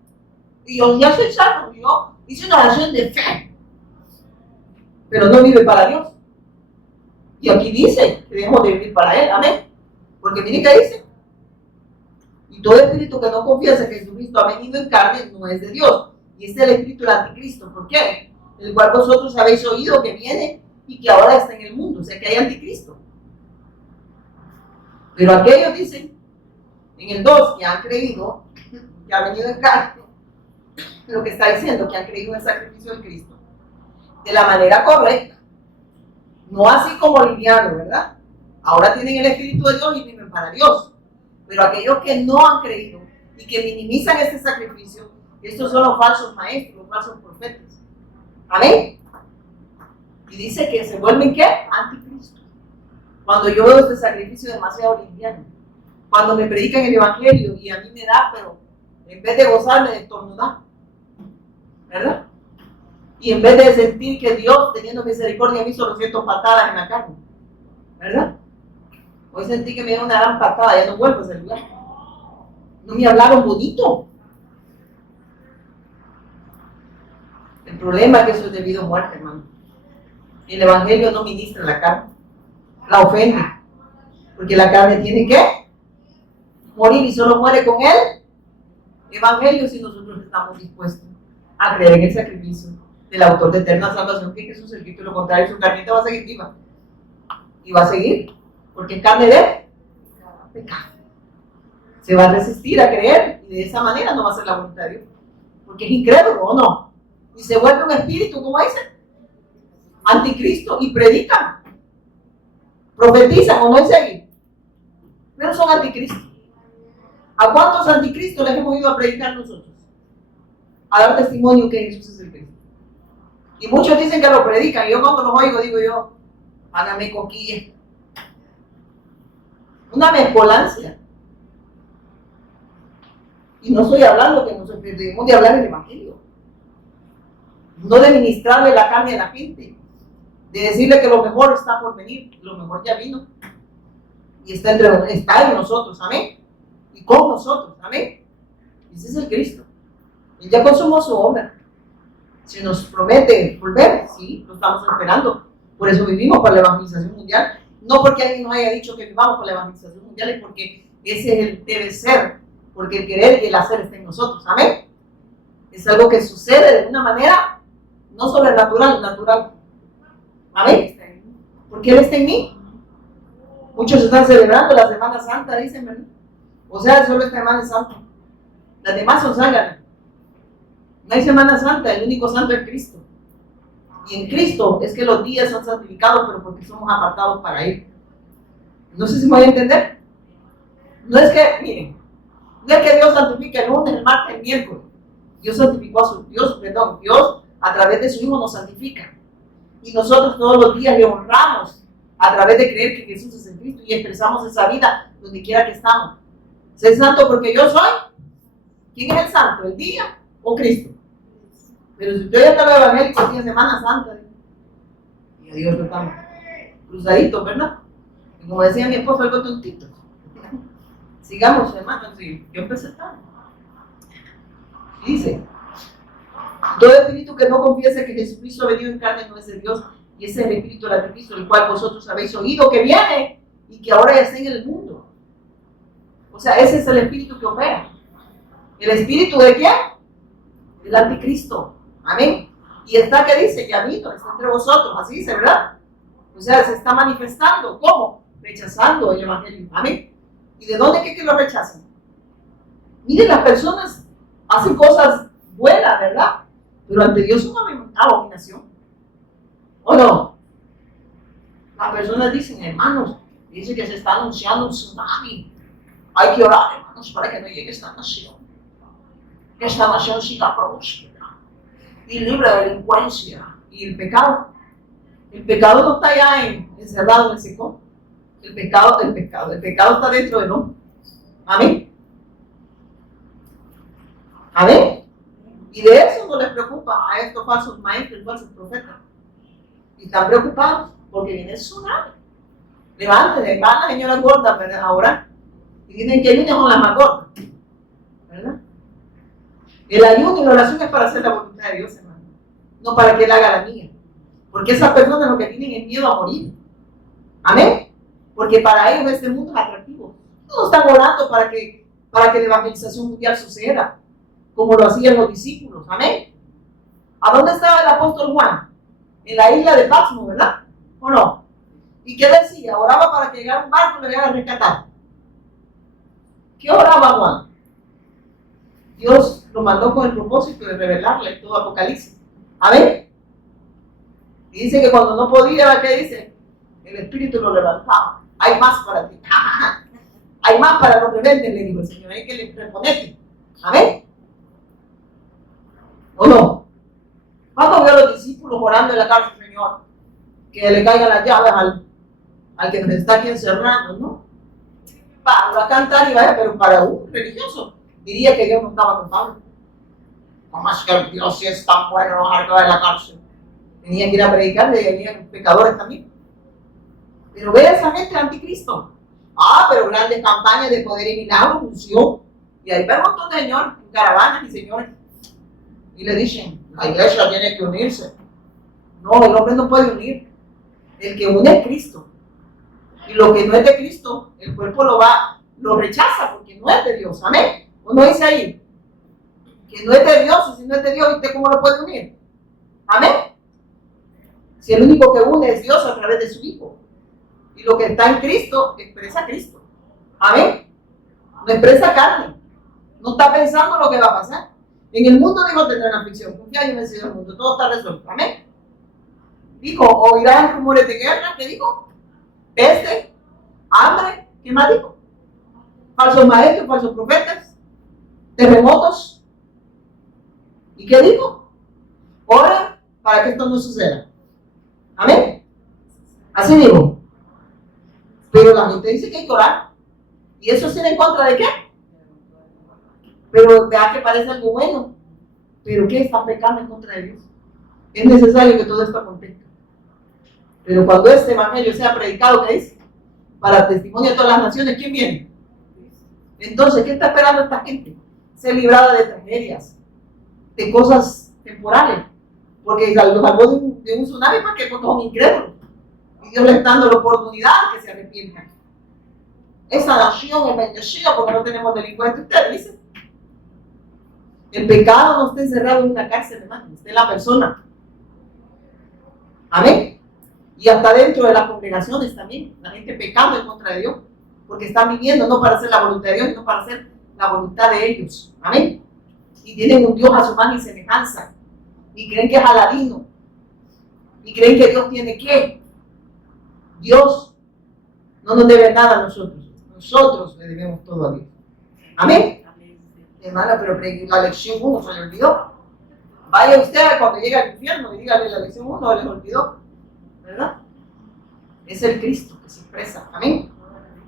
Y yo ya soy salvo, yo hice una oración de fe. Pero no vive para Dios. Y aquí dice que debemos de vivir para Él, amén. Porque mire que dice. Y todo espíritu que no confiesa que Jesucristo ha venido en carne no es de Dios. Y este es el espíritu del anticristo. ¿Por qué? El cual vosotros habéis oído que viene y que ahora está en el mundo. O sea que hay anticristo. Pero aquellos dicen, en el 2, que han creído, que ha venido en carne, lo que está diciendo, que han creído en el sacrificio de Cristo, de la manera correcta. No así como liviano, ¿verdad? Ahora tienen el Espíritu de Dios y viven para Dios. Pero aquellos que no han creído y que minimizan este sacrificio, estos son los falsos maestros, los falsos profetas. ¿Amén? Y dice que se vuelven, ¿qué? Anticristo. Cuando yo veo este sacrificio demasiado liviano, cuando me predican el Evangelio y a mí me da, pero en vez de gozarme de estornudar, ¿verdad? Y en vez de sentir que Dios, teniendo misericordia, me hizo 200 patadas en la carne, ¿verdad? Hoy sentí que me dieron una gran patada, ya no vuelvo a ese lugar. No me hablaron bonito. El problema es que eso es debido a muerte, hermano. El Evangelio no ministra la carne, la ofende, porque la carne tiene que morir y solo muere con él. Evangelio si nosotros estamos dispuestos a creer en el sacrificio del autor de eterna salvación, que Jesús, el Cristo, lo contrario, su carnita va a seguir viva. Y va a seguir, porque es carne de pecado. Se va a resistir a creer y de esa manera no va a ser la voluntad de Dios. Porque es incrédulo, ¿o no? Y se vuelve un espíritu, ¿cómo dice? Anticristo, y predican. Profetizan, ¿o no es seguir? Pero son anticristos. ¿A cuántos anticristos les hemos ido a predicar nosotros? A dar testimonio que Jesús es el Cristo. Y muchos dicen que lo predican, y yo cuando los oigo digo yo, hágame coquilla. Una mezcolancia. Y no estoy hablando que nos debemos de hablar el Evangelio. No de ministrarle la carne a la gente. De decirle que lo mejor está por venir. Lo mejor ya vino. Y está en nosotros, amén. Y con nosotros, amén. Ese es el Cristo. Él ya consumó su obra. Si nos promete volver, sí, lo estamos esperando. Por eso vivimos para la evangelización mundial. No porque alguien nos haya dicho que vivamos por la evangelización mundial, es porque ese es el debe ser. Porque el querer y el hacer está en nosotros, amén. Es algo que sucede de una manera no sobrenatural, natural. Amén. Porque Él está en mí. Muchos están celebrando la Semana Santa, dicen, ¿verdad? O sea, solo esta Semana Santa. Las demás son zánganas. No hay Semana Santa, el único santo es Cristo. Y en Cristo es que los días son santificados, pero porque somos apartados para Él. No sé si me voy a entender. No es que, miren, no es que Dios santifique el lunes, el martes, el miércoles. Dios santificó a Dios a través de su Hijo nos santifica. Y nosotros todos los días le honramos a través de creer que Jesús es el Cristo y expresamos esa vida donde quiera que estamos. Ser santo porque yo soy. ¿Quién es el santo? ¿El día o Cristo? Pero si usted ya está en el Evangelio, tiene Semana Santa. Y a Dios lo estamos cruzaditos, ¿verdad? Y como decía mi esposo, algo tontito. Sigamos, hermanos. Sí, yo empecé tarde. Dice: todo espíritu que no confiese que Jesucristo ha venido en carne no es de Dios, y ese es el espíritu del anticristo, el cual vosotros habéis oído que viene y que ahora ya está en el mundo. O sea, ese es el espíritu que opera. ¿El espíritu de quién? El anticristo. Amén. Y está que dice, ya vino, está entre vosotros, así dice, ¿verdad? O sea, se está manifestando. ¿Cómo? Rechazando el evangelio. Amén. ¿Y de dónde que lo rechazan? Miren, las personas hacen cosas buenas, ¿verdad? Pero ante Dios es una abominación. ¿O no? Las personas dicen, hermanos, dice que se está anunciando un tsunami. Hay que orar, hermanos, para que no llegue esta nación. Que esta nación siga próspera y libre de delincuencia. Y el pecado no está ya encerrado en el secón. El pecado está dentro de nosotros. Amén. Amén. Y de eso no les preocupa a estos falsos maestros, falsos profetas. Y están preocupados porque viene el tsunami. Levántense, van las señoras gordas, ¿verdad? Ahora. Y dicen que el lunes son las más gordas. ¿Verdad? El ayuno y la oración es para hacer la voluntad de Dios, hermano. No para que Él haga la mía. Porque esas personas lo que tienen es miedo a morir. Amén. Porque para ellos este mundo es atractivo. No están orando para que la evangelización mundial suceda, como lo hacían los discípulos. Amén. ¿A dónde estaba el apóstol Juan? En la isla de Patmos, ¿verdad? ¿O no? ¿Y qué decía? Oraba para que llegara un barco y lo llegara a rescatar. ¿Qué oraba Juan? Dios lo mandó con el propósito de revelarle todo Apocalipsis. Amén. Y dice que cuando no podía, ¿qué dice? El Espíritu lo levantaba. Hay más para ti. Hay más para los rebeldes, le dijo el Señor. Hay que le reponete. Amén. ¿O no? ¿Cuándo vio a los discípulos orando en la cárcel, Señor? Que le caigan las llaves al que nos está aquí encerrando, ¿no? Va a cantar y vaya, pero para un religioso diría que Dios no estaba con Pablo. ¿Cómo es que Dios sí es tan bueno arca de la cárcel? Tenía que ir a predicarle y había pecadores también. Pero ve a esa gente anticristo. Pero grandes campañas de poder y milagros, unción. Y ahí va un montón de señores, caravanas y señores. Y le dicen, la iglesia tiene que unirse. No, el hombre no puede unir. El que une es Cristo. Y lo que no es de Cristo, el cuerpo lo rechaza porque no es de Dios. Amén. ¿O no dice ahí? Que no es de Dios, y si no es de Dios, ¿usted cómo lo puede unir? Amén. Si el único que une es Dios a través de su Hijo. Y lo que está en Cristo expresa a Cristo. Amén. No expresa carne. No está pensando lo que va a pasar. En el mundo dijo tendrán aflicción. Confía, yo vencido el mundo. Todo está resuelto. Amén. Dijo, oirán rumores de guerra. ¿Qué dijo? Peste, hambre. ¿Qué más dijo? Falsos maestros, falsos profetas. Terremotos. ¿Y qué dijo? Ora para que esto no suceda. Amén. Así dijo. Pero la gente dice que hay que orar. ¿Y eso es ir en contra de qué? Pero vea que parece algo bueno. ¿Pero qué? Están pecando en contra de Dios. Es necesario que todo esto acontezca. Pero cuando este evangelio sea predicado, ¿qué dice? Para testimonio de todas las naciones, ¿quién viene? Entonces, ¿qué está esperando esta gente? Ser librada de tragedias, de cosas temporales. Porque los salvó de un tsunami porque son incrédulos. Y Dios les está dando la oportunidad que se arrepientan. Esa nación es bendecida porque no tenemos delincuentes. Usted dice. El pecado no está encerrado en una cárcel, hermano. Está en la persona. Amén. Y hasta dentro de las congregaciones también. La gente pecando en contra de Dios. Porque están viviendo no para hacer la voluntad de Dios, sino para hacer la voluntad de ellos. Amén. Y tienen un Dios a su imagen y semejanza. Y creen que es Aladino. Y creen que Dios tiene que. Dios no nos debe nada a nosotros. Nosotros le debemos todo a Dios. Amén. Hermana, pero la lección 1 se le olvidó. Vaya usted cuando llegue al infierno y dígale la lección 1, les olvidó. ¿Verdad? Es el Cristo que se expresa. Amén.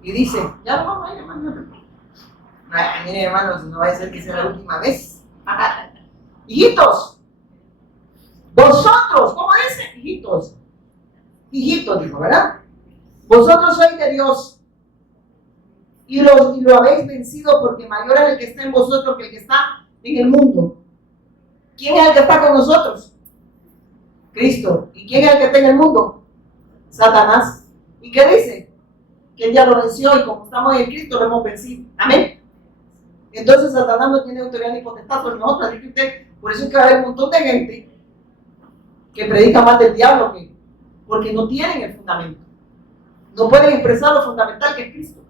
Y dice, ya no vamos a ir, hermano. Mire, hermanos, no va a ser que sea la última vez. Hijitos, vosotros, ¿cómo dice? Hijitos. Hijitos, dijo, ¿verdad? Vosotros sois de Dios. Y lo habéis vencido porque mayor es el que está en vosotros que el que está en el mundo. ¿Quién es el que está con nosotros? Cristo. ¿Y quién es el que está en el mundo? Satanás. ¿Y qué dice? Que él ya lo venció y como estamos en Cristo lo hemos vencido. Amén. Entonces Satanás no tiene autoridad ni potestad sobre nosotros. Así que usted, por eso es que va a haber un montón de gente que predica más del diablo porque no tienen el fundamento. No pueden expresar lo fundamental que es Cristo.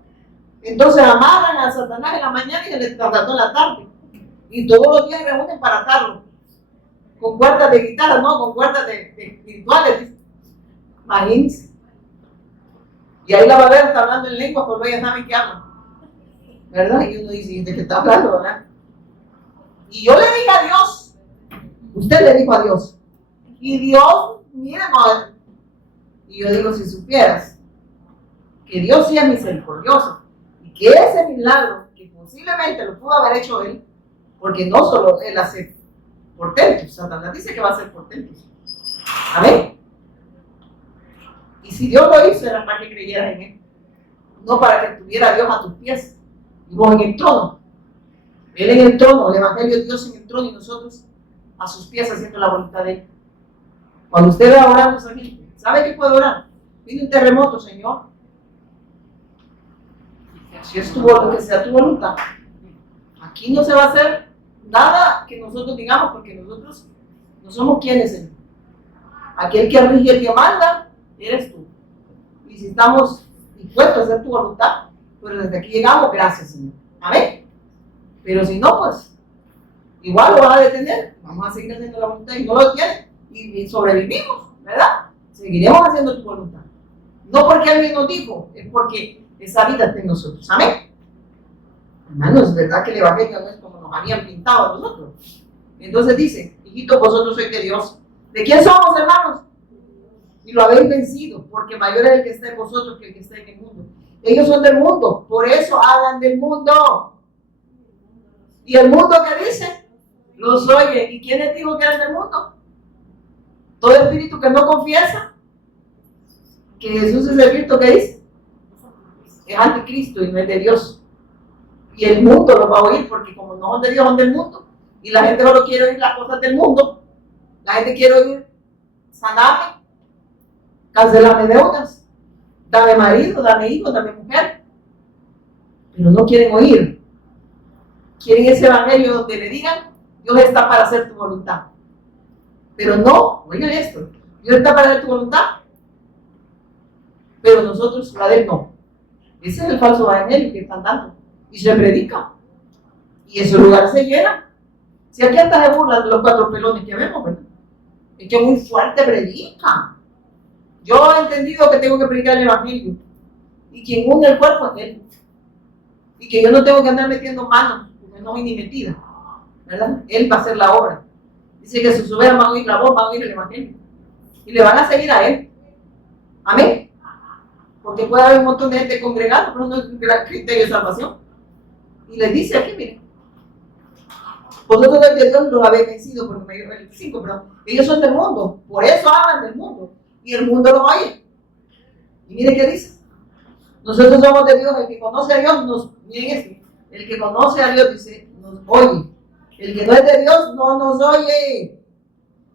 Entonces amarran a Satanás en la mañana y se le trató en la tarde. Y todos los días reúnen para atarlo. Con cuerdas de guitarra, no, con cuerdas de espirituales. Imagínense. Y ahí la va a ver, está hablando en lengua, porque ella sabe que habla. ¿Verdad? Y uno dice, ¿de qué está hablando, verdad? Y yo le dije a Dios, usted le dijo a Dios, y Dios, mira, no. Y yo digo, si supieras que Dios sí es misericordioso, y que ese milagro, que posiblemente lo pudo haber hecho él, Porque no solo Él hace portentos, Satanás dice que va a hacer portentos. Amén. Y si Dios lo hizo, era para que creyeras en Él. No para que tuviera a Dios a tus pies. Y vos en el trono. Él en el trono, el Evangelio de Dios en el trono y nosotros a sus pies haciendo la voluntad de Él. Cuando usted va orando a esa gente, ¿sabe qué puede orar? Pide un terremoto, Señor. Si es que sea tu voluntad. Aquí no se va a hacer nada que nosotros digamos, porque nosotros no somos quienes, Señor. Aquel que rige, el que manda, eres tú. Y si estamos dispuestos a hacer tu voluntad, pues desde aquí llegamos, gracias, Señor. Amén. Pero si no, pues igual lo vas a detener. Vamos a seguir haciendo la voluntad y no lo detienes. Y sobrevivimos, ¿verdad? Seguiremos haciendo tu voluntad. No porque alguien nos dijo, es porque esa vida está en nosotros. Amén. Hermanos, es verdad que el Evangelio no es como nos habían pintado a nosotros. Entonces dice, hijitos, vosotros sois de Dios. ¿De quién somos, hermanos? Y lo habéis vencido, porque mayor es el que está en vosotros que el que está en el mundo. Ellos son del mundo, por eso hablan del mundo. ¿Y el mundo qué dice? Los oye. ¿Y quién les dijo que eran del mundo? Todo espíritu que no confiesa que Jesús es el Cristo, que dice, es anticristo y no es de Dios. Y el mundo lo va a oír, porque como no son de Dios, son del mundo. Y la gente solo quiere oír las cosas del mundo. La gente quiere oír, saname, cancelame deudas, dame marido, dame hijo, dame mujer. Pero no quieren oír. Quieren ese evangelio donde le digan, Dios está para hacer tu voluntad. Pero no, oigan esto, Dios está para hacer tu voluntad, pero nosotros, la de Él no. Ese es el falso evangelio que están dando. Y se predica. Y esos lugares se llenan. Si aquí hasta se burlan de los 4 pelones que vemos, ¿verdad? Es que muy fuerte predica. Yo he entendido que tengo que predicar el evangelio. Y quien une el cuerpo es Él. Y que yo no tengo que andar metiendo manos, porque no soy ni metida, ¿verdad? Él va a hacer la obra. Dice que sus ovejas van a oír la voz, van a oír el evangelio. Y le van a seguir a Él. Amén. Porque puede haber un montón de gente congregada, pero no es un gran criterio de salvación. Y les dice aquí, miren, vosotros de Dios los habéis vencido, porque me dio el 5, perdón. Ellos son del mundo, por eso hablan del mundo. Y el mundo lo oye. Y miren qué dice. Nosotros somos de Dios, el que conoce a Dios nos, miren esto, el que conoce a Dios dice, nos oye. El que no es de Dios no nos oye.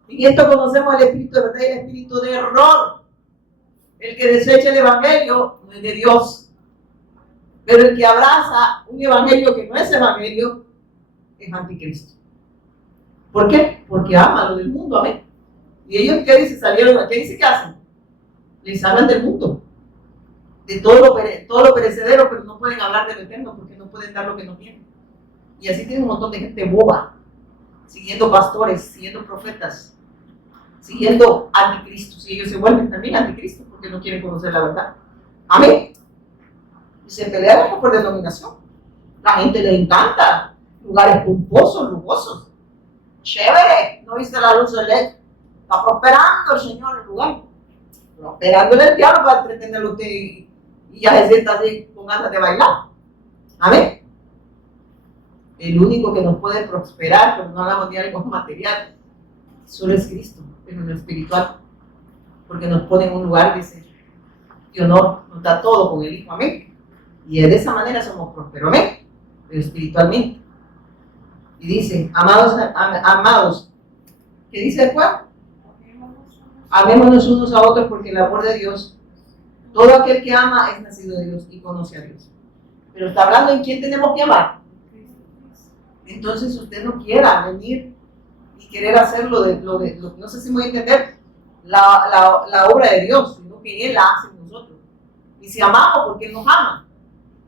Y esto conocemos el espíritu de verdad y el espíritu de error. El que desecha el evangelio no es de Dios. Pero el que abraza un evangelio que no es evangelio es anticristo. ¿Por qué? Porque ama lo del mundo, amén. Y ellos, ¿qué dice? Salieron, ¿qué dice que hacen? Les hablan del mundo, de todo lo perecedero, pero no pueden hablar del eterno porque no pueden dar lo que no tienen. Y así tienen un montón de gente boba, siguiendo pastores, siguiendo profetas, siguiendo anticristos. Y ellos se vuelven también anticristos porque no quieren conocer la verdad. Amén. Y se pelean por denominación. La gente le encanta lugares pomposos, lujosos. Chévere, ¿no viste la luz de LED? Está prosperando el Señor en el lugar. Prosperando en el diablo para entretenerlo usted y ya se sienta así con ganas de bailar. Amén. El único que nos puede prosperar, pero no hablamos de algo material, solo es Cristo, pero en lo espiritual. Porque nos pone en un lugar, dice, y honor, nos da todo con el Hijo. Amén. Y de esa manera somos prósperos. Amén. Pero espiritualmente. Y dice, amados, ¿qué dice después? Amémonos unos a otros porque el amor de Dios, todo aquel que ama es nacido de Dios y conoce a Dios. Pero está hablando en quién tenemos que amar. Entonces usted no quiera venir y querer hacer no sé si me voy a entender, la obra de Dios, sino que Él la hace en nosotros. Y si amamos, porque Él nos ama.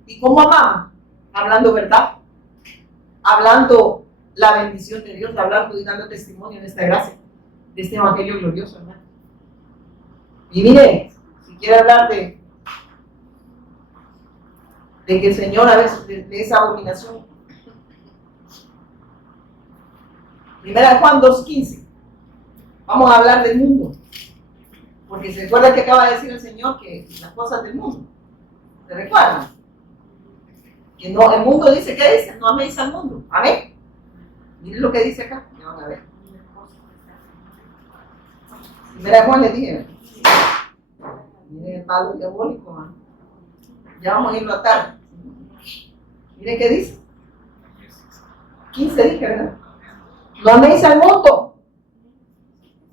¿Y cómo amamos? Hablando verdad, hablando la bendición de Dios, hablando y dando testimonio de esta gracia, de este evangelio glorioso, hermano. Y mire, si quiere hablar de que el Señor a veces de esa abominación. Primera de Juan 2:15. Vamos a hablar del mundo. Porque se recuerda que acaba de decir el Señor que las cosas del mundo. ¿Se recuerdan? Que no, el mundo dice, ¿qué dice? No améis al mundo. Amén. Miren lo que dice acá, ya van a ver. Primera de Juan le dije, miren el palo diabólico, man. Ya vamos a irlo a atar. Miren qué dice. 15 dije, ¿verdad? No améis al mundo,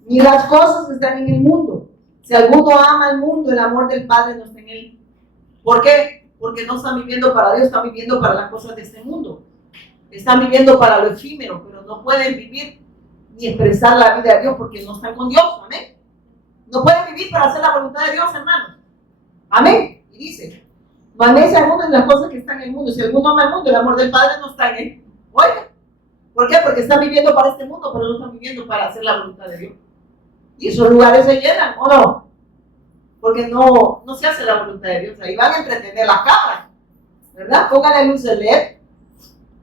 ni las cosas que están en el mundo. Si alguno ama al mundo, el amor del Padre no está en él. ¿Por qué? Porque no están viviendo para Dios, están viviendo para las cosas de este mundo. Están viviendo para lo efímero, pero no pueden vivir ni expresar la vida de Dios porque no están con Dios. Amén. No pueden vivir para hacer la voluntad de Dios, hermanos. Amén. Y dice, no améis al mundo y las cosas que están en el mundo. Si alguno ama al mundo, el amor del Padre no está en él. Oiga. ¿Por qué? Porque están viviendo para este mundo, pero no están viviendo para hacer la voluntad de Dios. Y esos lugares se llenan, ¿o no? Porque no se hace la voluntad de Dios. Ahí van a entretener las cabras, ¿verdad? Pónganle luces LED,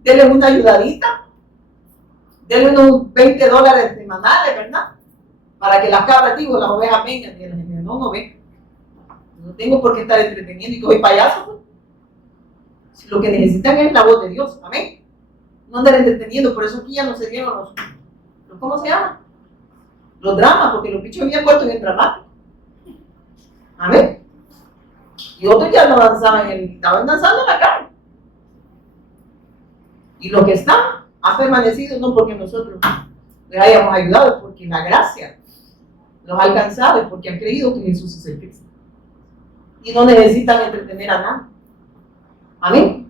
denle una ayudadita, denle unos $20 semanales, ¿verdad? Para que las cabras, digo, las ovejas vengan. Y la gente no ven. No tengo por qué estar entreteniendo y que soy payaso. Pues. Si lo que necesitan es la voz de Dios, amén. No andar entreteniendo, por eso aquí ya no se dieron los ¿cómo se llama? Los dramas, porque los bichos habían puesto en el dramático. Amén. Y otros ya no danzaban, estaban danzando en la carne. Y los que están han permanecido no porque nosotros les hayamos ayudado, porque la gracia los ha alcanzado, porque han creído que Jesús es el Cristo. Y no necesitan entretener a nadie. Amén.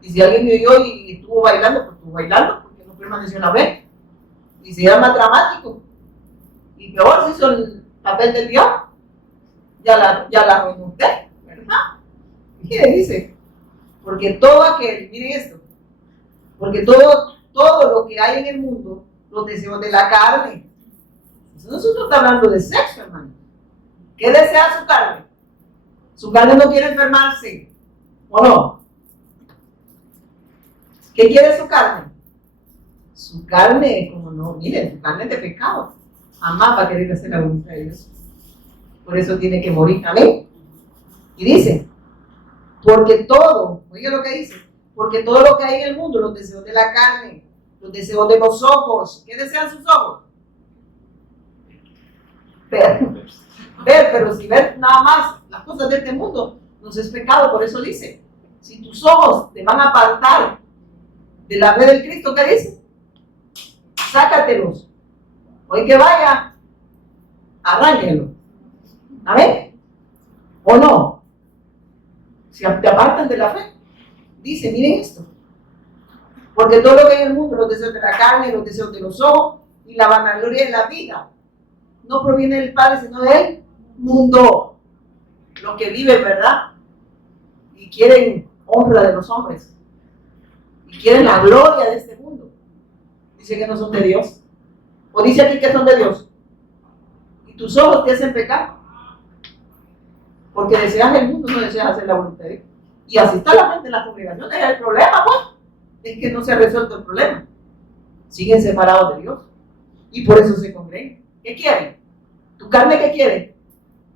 Y si alguien me oyó y estuvo bailando, pues estuvo bailando, porque no permaneció una vez. Y si era más dramático, y peor si hizo el papel del diablo, ya la arruinó usted, ¿verdad? ¿Qué dice? Porque todo aquel, miren esto, porque todo lo que hay en el mundo, los deseos de la carne. Eso nosotros está hablando de sexo, hermano. ¿Qué desea su carne? Su carne no quiere enfermarse, ¿o no? ¿Qué quiere su carne? Su carne, como no, miren, su carne es de pecado. Jamás va a querer hacer la voluntad de Dios. Por eso tiene que morir. Amén. Y dice, porque todo, oiga lo que dice, porque todo lo que hay en el mundo, los deseos de la carne, los deseos de los ojos, ¿qué desean sus ojos? Ver, pero si ver nada más las cosas de este mundo, no es pecado. Por eso dice, si tus ojos te van a apartar de la fe del Cristo, ¿qué dice? Sácatelos. Hoy que vaya, arránquenlo. ¿Amén? ¿O no? Si te apartan de la fe. Dice, miren esto. Porque todo lo que hay en el mundo, los deseos de la carne, los deseos de los ojos y la vanagloria de la vida, no proviene del Padre, sino del mundo. Los que viven, ¿verdad? Y quieren honra de los hombres. Y quieren la gloria de este mundo. Dice que no son de Dios. O dice aquí que son de Dios. Y tus ojos te hacen pecar. Porque deseas el mundo, no deseas hacer la voluntad de Dios. Y así está la gente en las congregaciones. Es el problema, pues. Es que no se ha resuelto el problema. Siguen separados de Dios. Y por eso se congregan. ¿Qué quieren? ¿Tu carne qué quiere?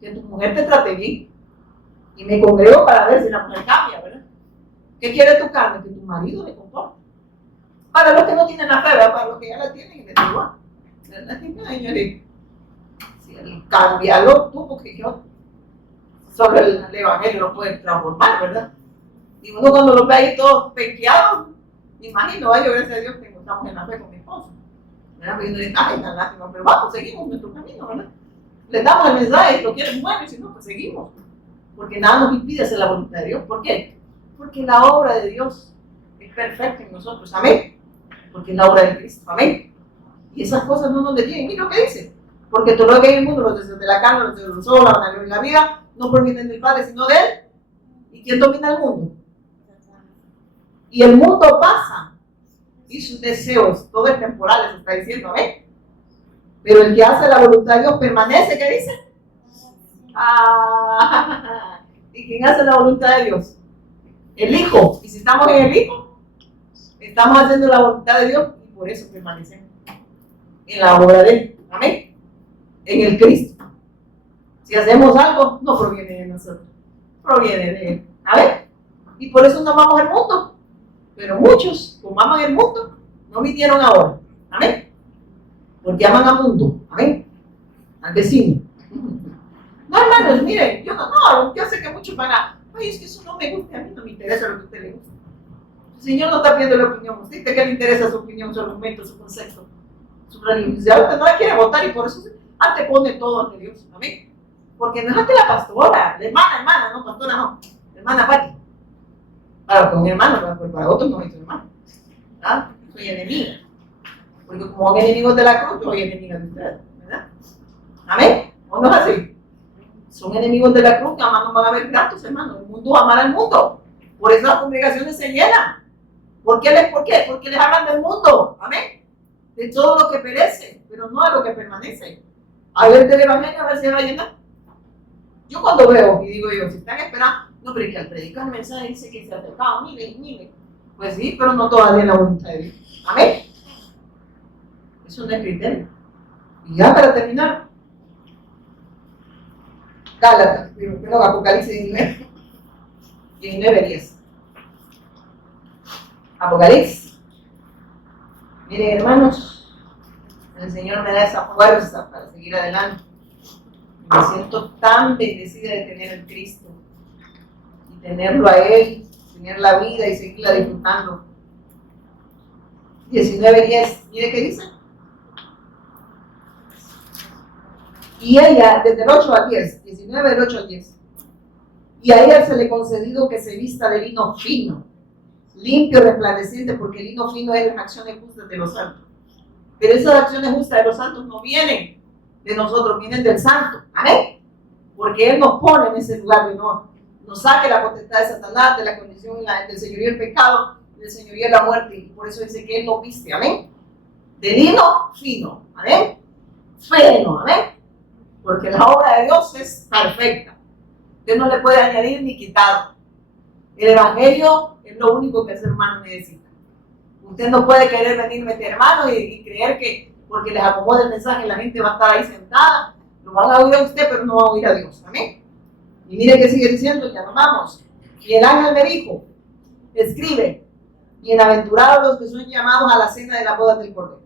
Que tu mujer te trate bien. Y me congrego para ver si la mujer cambia, ¿verdad? ¿Qué quiere tu carne? Que tu marido le comporte. Para los que no tienen la fe, ¿verdad? Para los que ya la tienen, que te igual. ¿Verdad? Señores, si cambiarlo tú, porque yo solo el evangelio lo puede transformar, ¿verdad? Y uno cuando lo ve ahí todos penqueados, me imagino, yo gracias a Dios que estamos en la fe con mi esposo. ¿Verdad? Porque uno dice, ay, la lástima, pero vamos, seguimos nuestro camino, ¿verdad? Les damos el mensaje, si lo quieren bueno, y si no, pues seguimos. Porque nada nos impide hacer la voluntad de Dios. ¿Por qué? Porque la obra de Dios es perfecta en nosotros, amén. Porque es la obra de Cristo, amén. Y esas cosas no nos detienen. Mira lo que dice. Porque todo lo que hay en el mundo, los deseos de la carne, los deseos de los ojos, la vanagloria de la vida, no provienen del Padre, sino de Él. ¿Y quién domina el mundo? Y el mundo pasa. Y sus deseos, todo es temporal, eso está diciendo, amén. Pero el que hace la voluntad de Dios permanece, ¿qué dice? ¿Y quién hace la voluntad de Dios? El Hijo. Y si estamos en el Hijo, estamos haciendo la voluntad de Dios y por eso permanecemos en la obra de Él. Amén. En el Cristo. Si hacemos algo, no proviene de nosotros, proviene de Él. ¿A ver? Y por eso no amamos el mundo. Pero muchos, como aman el mundo, No vinieron ahora. Amén. Porque aman al mundo. Amén. Al vecino. No, hermanos, miren, yo sé que muchos van a, ay, es que eso no me gusta, a mí no me interesa lo que a usted le gusta. El Señor no está pidiendo la opinión. ¿Usted qué le interesa su opinión, su argumento, su concepto, su religiosidad? Usted no la quiere votar y por eso antepone todo ante Dios. Amén. Porque no es ante la pastora, la hermana, no, pastora no, la hermana Pati. Para con hermano, para otros no soy hermano. ¿Ah? Soy enemiga. Porque como son enemigos de la cruz, yo soy enemiga de ustedes. ¿Verdad? Amén. ¿O no es así? Son enemigos de la cruz, que jamás no van a ver gratos, hermano. El mundo amará al mundo. Por eso las congregaciones se llenan. ¿Por qué? Porque les hablan del mundo. Amén. De todo lo que perece, pero no de lo que permanece. A ver del evangelio, a ver si va a llenar. Yo cuando veo, y digo yo, si están esperando, no, pero es que al predicar el mensaje dice que se ha tocado, mire. Pues sí, pero no todavía la voluntad de Dios. Amén. Eso no es criterio. Y ya para terminar, Gálatas, pero Apocalipsis 19:10. Apocalipsis. Miren, hermanos, el Señor me da esa fuerza para seguir adelante. Me siento tan bendecida de tener al Cristo y tenerlo a Él, tener la vida y seguirla disfrutando. 19:10, mire qué dice. Y ella, desde el 8 al 10, 19 del 8 al 10. Y a ella se le concedido que se vista de lino fino, limpio, resplandeciente, porque el lino fino es las acciones justas de los santos. Pero esas acciones justas de los santos no vienen de nosotros, vienen del santo. Amén. Porque Él nos pone en ese lugar y nos saque la potestad de Satanás, de la condición del señorío del pecado, del señorío de la muerte. Y por eso dice que Él nos viste. Amén. De lino fino. Amén. Fino. Amén. Porque la obra de Dios es perfecta. Usted no le puede añadir ni quitar. El evangelio es lo único que el ser humano necesita. Usted no puede querer venir meter mano y creer que porque les acomoda el mensaje la gente va a estar ahí sentada. Lo van a oír a usted, pero no va a oír a Dios. Amén. Y mire que sigue diciendo, ya nos vamos. Y el ángel me dijo, escribe, bienaventurados los que son llamados a la cena de la boda del Cordero.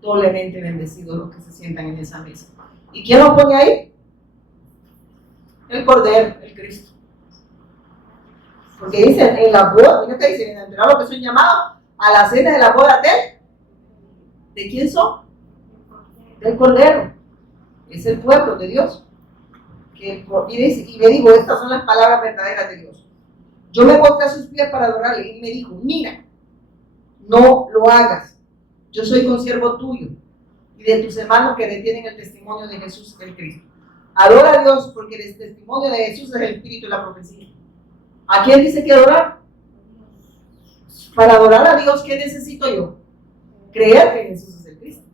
Doblemente bendecidos los que se sientan en esa mesa. ¿Y quién lo pone ahí? El Cordero, el Cristo. Porque dice en la boda, mira que dice, bienaventurados los que son llamados a la cena de la boda ¿de quién son? Del Cordero. Es el pueblo de Dios. Y me dijo, estas son las palabras verdaderas de Dios. Yo me postré a sus pies para adorarle y me dijo, mira, no lo hagas. Yo soy consiervo tuyo y de tus hermanos que detienen el testimonio de Jesús el Cristo. Adora a Dios porque el testimonio de Jesús es el Espíritu y la profecía. ¿A quién dice que adorar? Para adorar a Dios, ¿qué necesito yo? Creer que Jesús es el Cristo.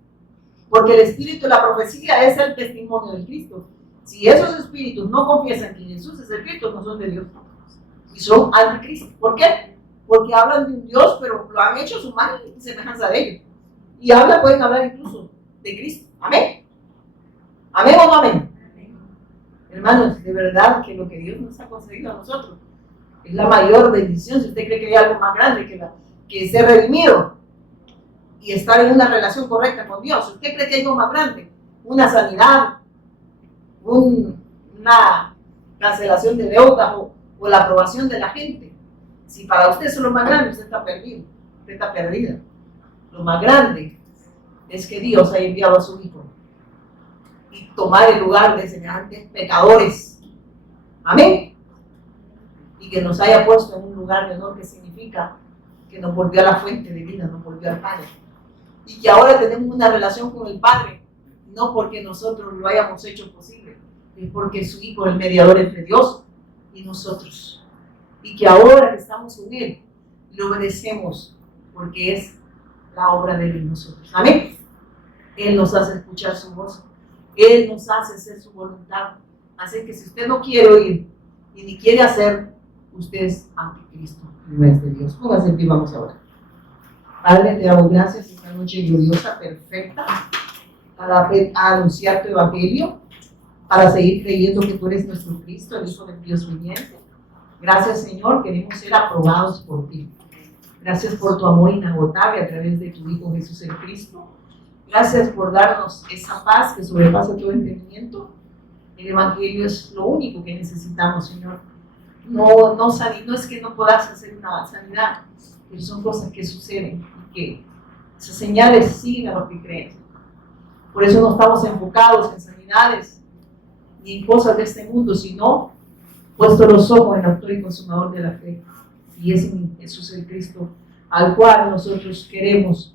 Porque el Espíritu y la profecía es el testimonio del Cristo. Si esos espíritus no confiesan que Jesús es el Cristo, no son de Dios. Y son anticristo. ¿Por qué? Porque hablan de un Dios, pero lo han hecho su imagen y semejanza de ellos. Y pueden hablar incluso de Cristo. Amén. ¿Amén o no amén? Amén. Hermanos, de verdad que lo que Dios nos ha concedido a nosotros es la mayor bendición. Si usted cree que hay algo más grande que ser redimido y estar en una relación correcta con Dios, si usted cree que hay algo más grande, una sanidad, una cancelación de deudas o la aprobación de la gente, si para usted eso es lo más grande, usted está perdido, usted está perdida. Lo más grande es que Dios haya enviado a su Hijo y tomar el lugar de semejantes pecadores. Amén. Y que nos haya puesto en un lugar de honor, que significa que nos volvió a la fuente de vida, nos volvió al Padre. Y que ahora tenemos una relación con el Padre, no porque nosotros lo hayamos hecho posible, es porque su Hijo es el mediador entre Dios y nosotros. Y que ahora que estamos con Él, lo obedecemos porque es la obra de Él en nosotros. Amén. Él nos hace escuchar su voz, Él nos hace hacer su voluntad. Así que si usted no quiere oír y ni quiere hacer, usted es anticristo, no es de Dios. Póngase en pie, vamos a orar. Padre, te damos gracias esta noche gloriosa, perfecta, para anunciar tu evangelio, para seguir creyendo que tú eres nuestro Cristo, el Hijo del Dios viviente. Gracias, Señor, queremos ser aprobados por ti. Gracias por tu amor inagotable a través de tu Hijo Jesús el Cristo. Gracias por darnos esa paz que sobrepasa todo entendimiento. El Evangelio es lo único que necesitamos, Señor. No es que no puedas hacer una sanidad, pero son cosas que suceden y que esas señales siguen a lo que crees. Por eso no estamos enfocados en sanidades ni en cosas de este mundo, sino puesto los ojos en el autor y consumador de la fe, y es en Jesús el Cristo, al cual nosotros queremos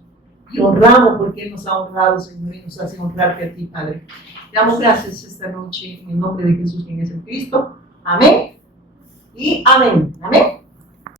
y honramos, porque Él nos ha honrado, Señor, y nos hace honrarte a ti, Padre. Te damos gracias esta noche en el nombre de Jesús, quien es el Cristo. Amén y amén. Amén.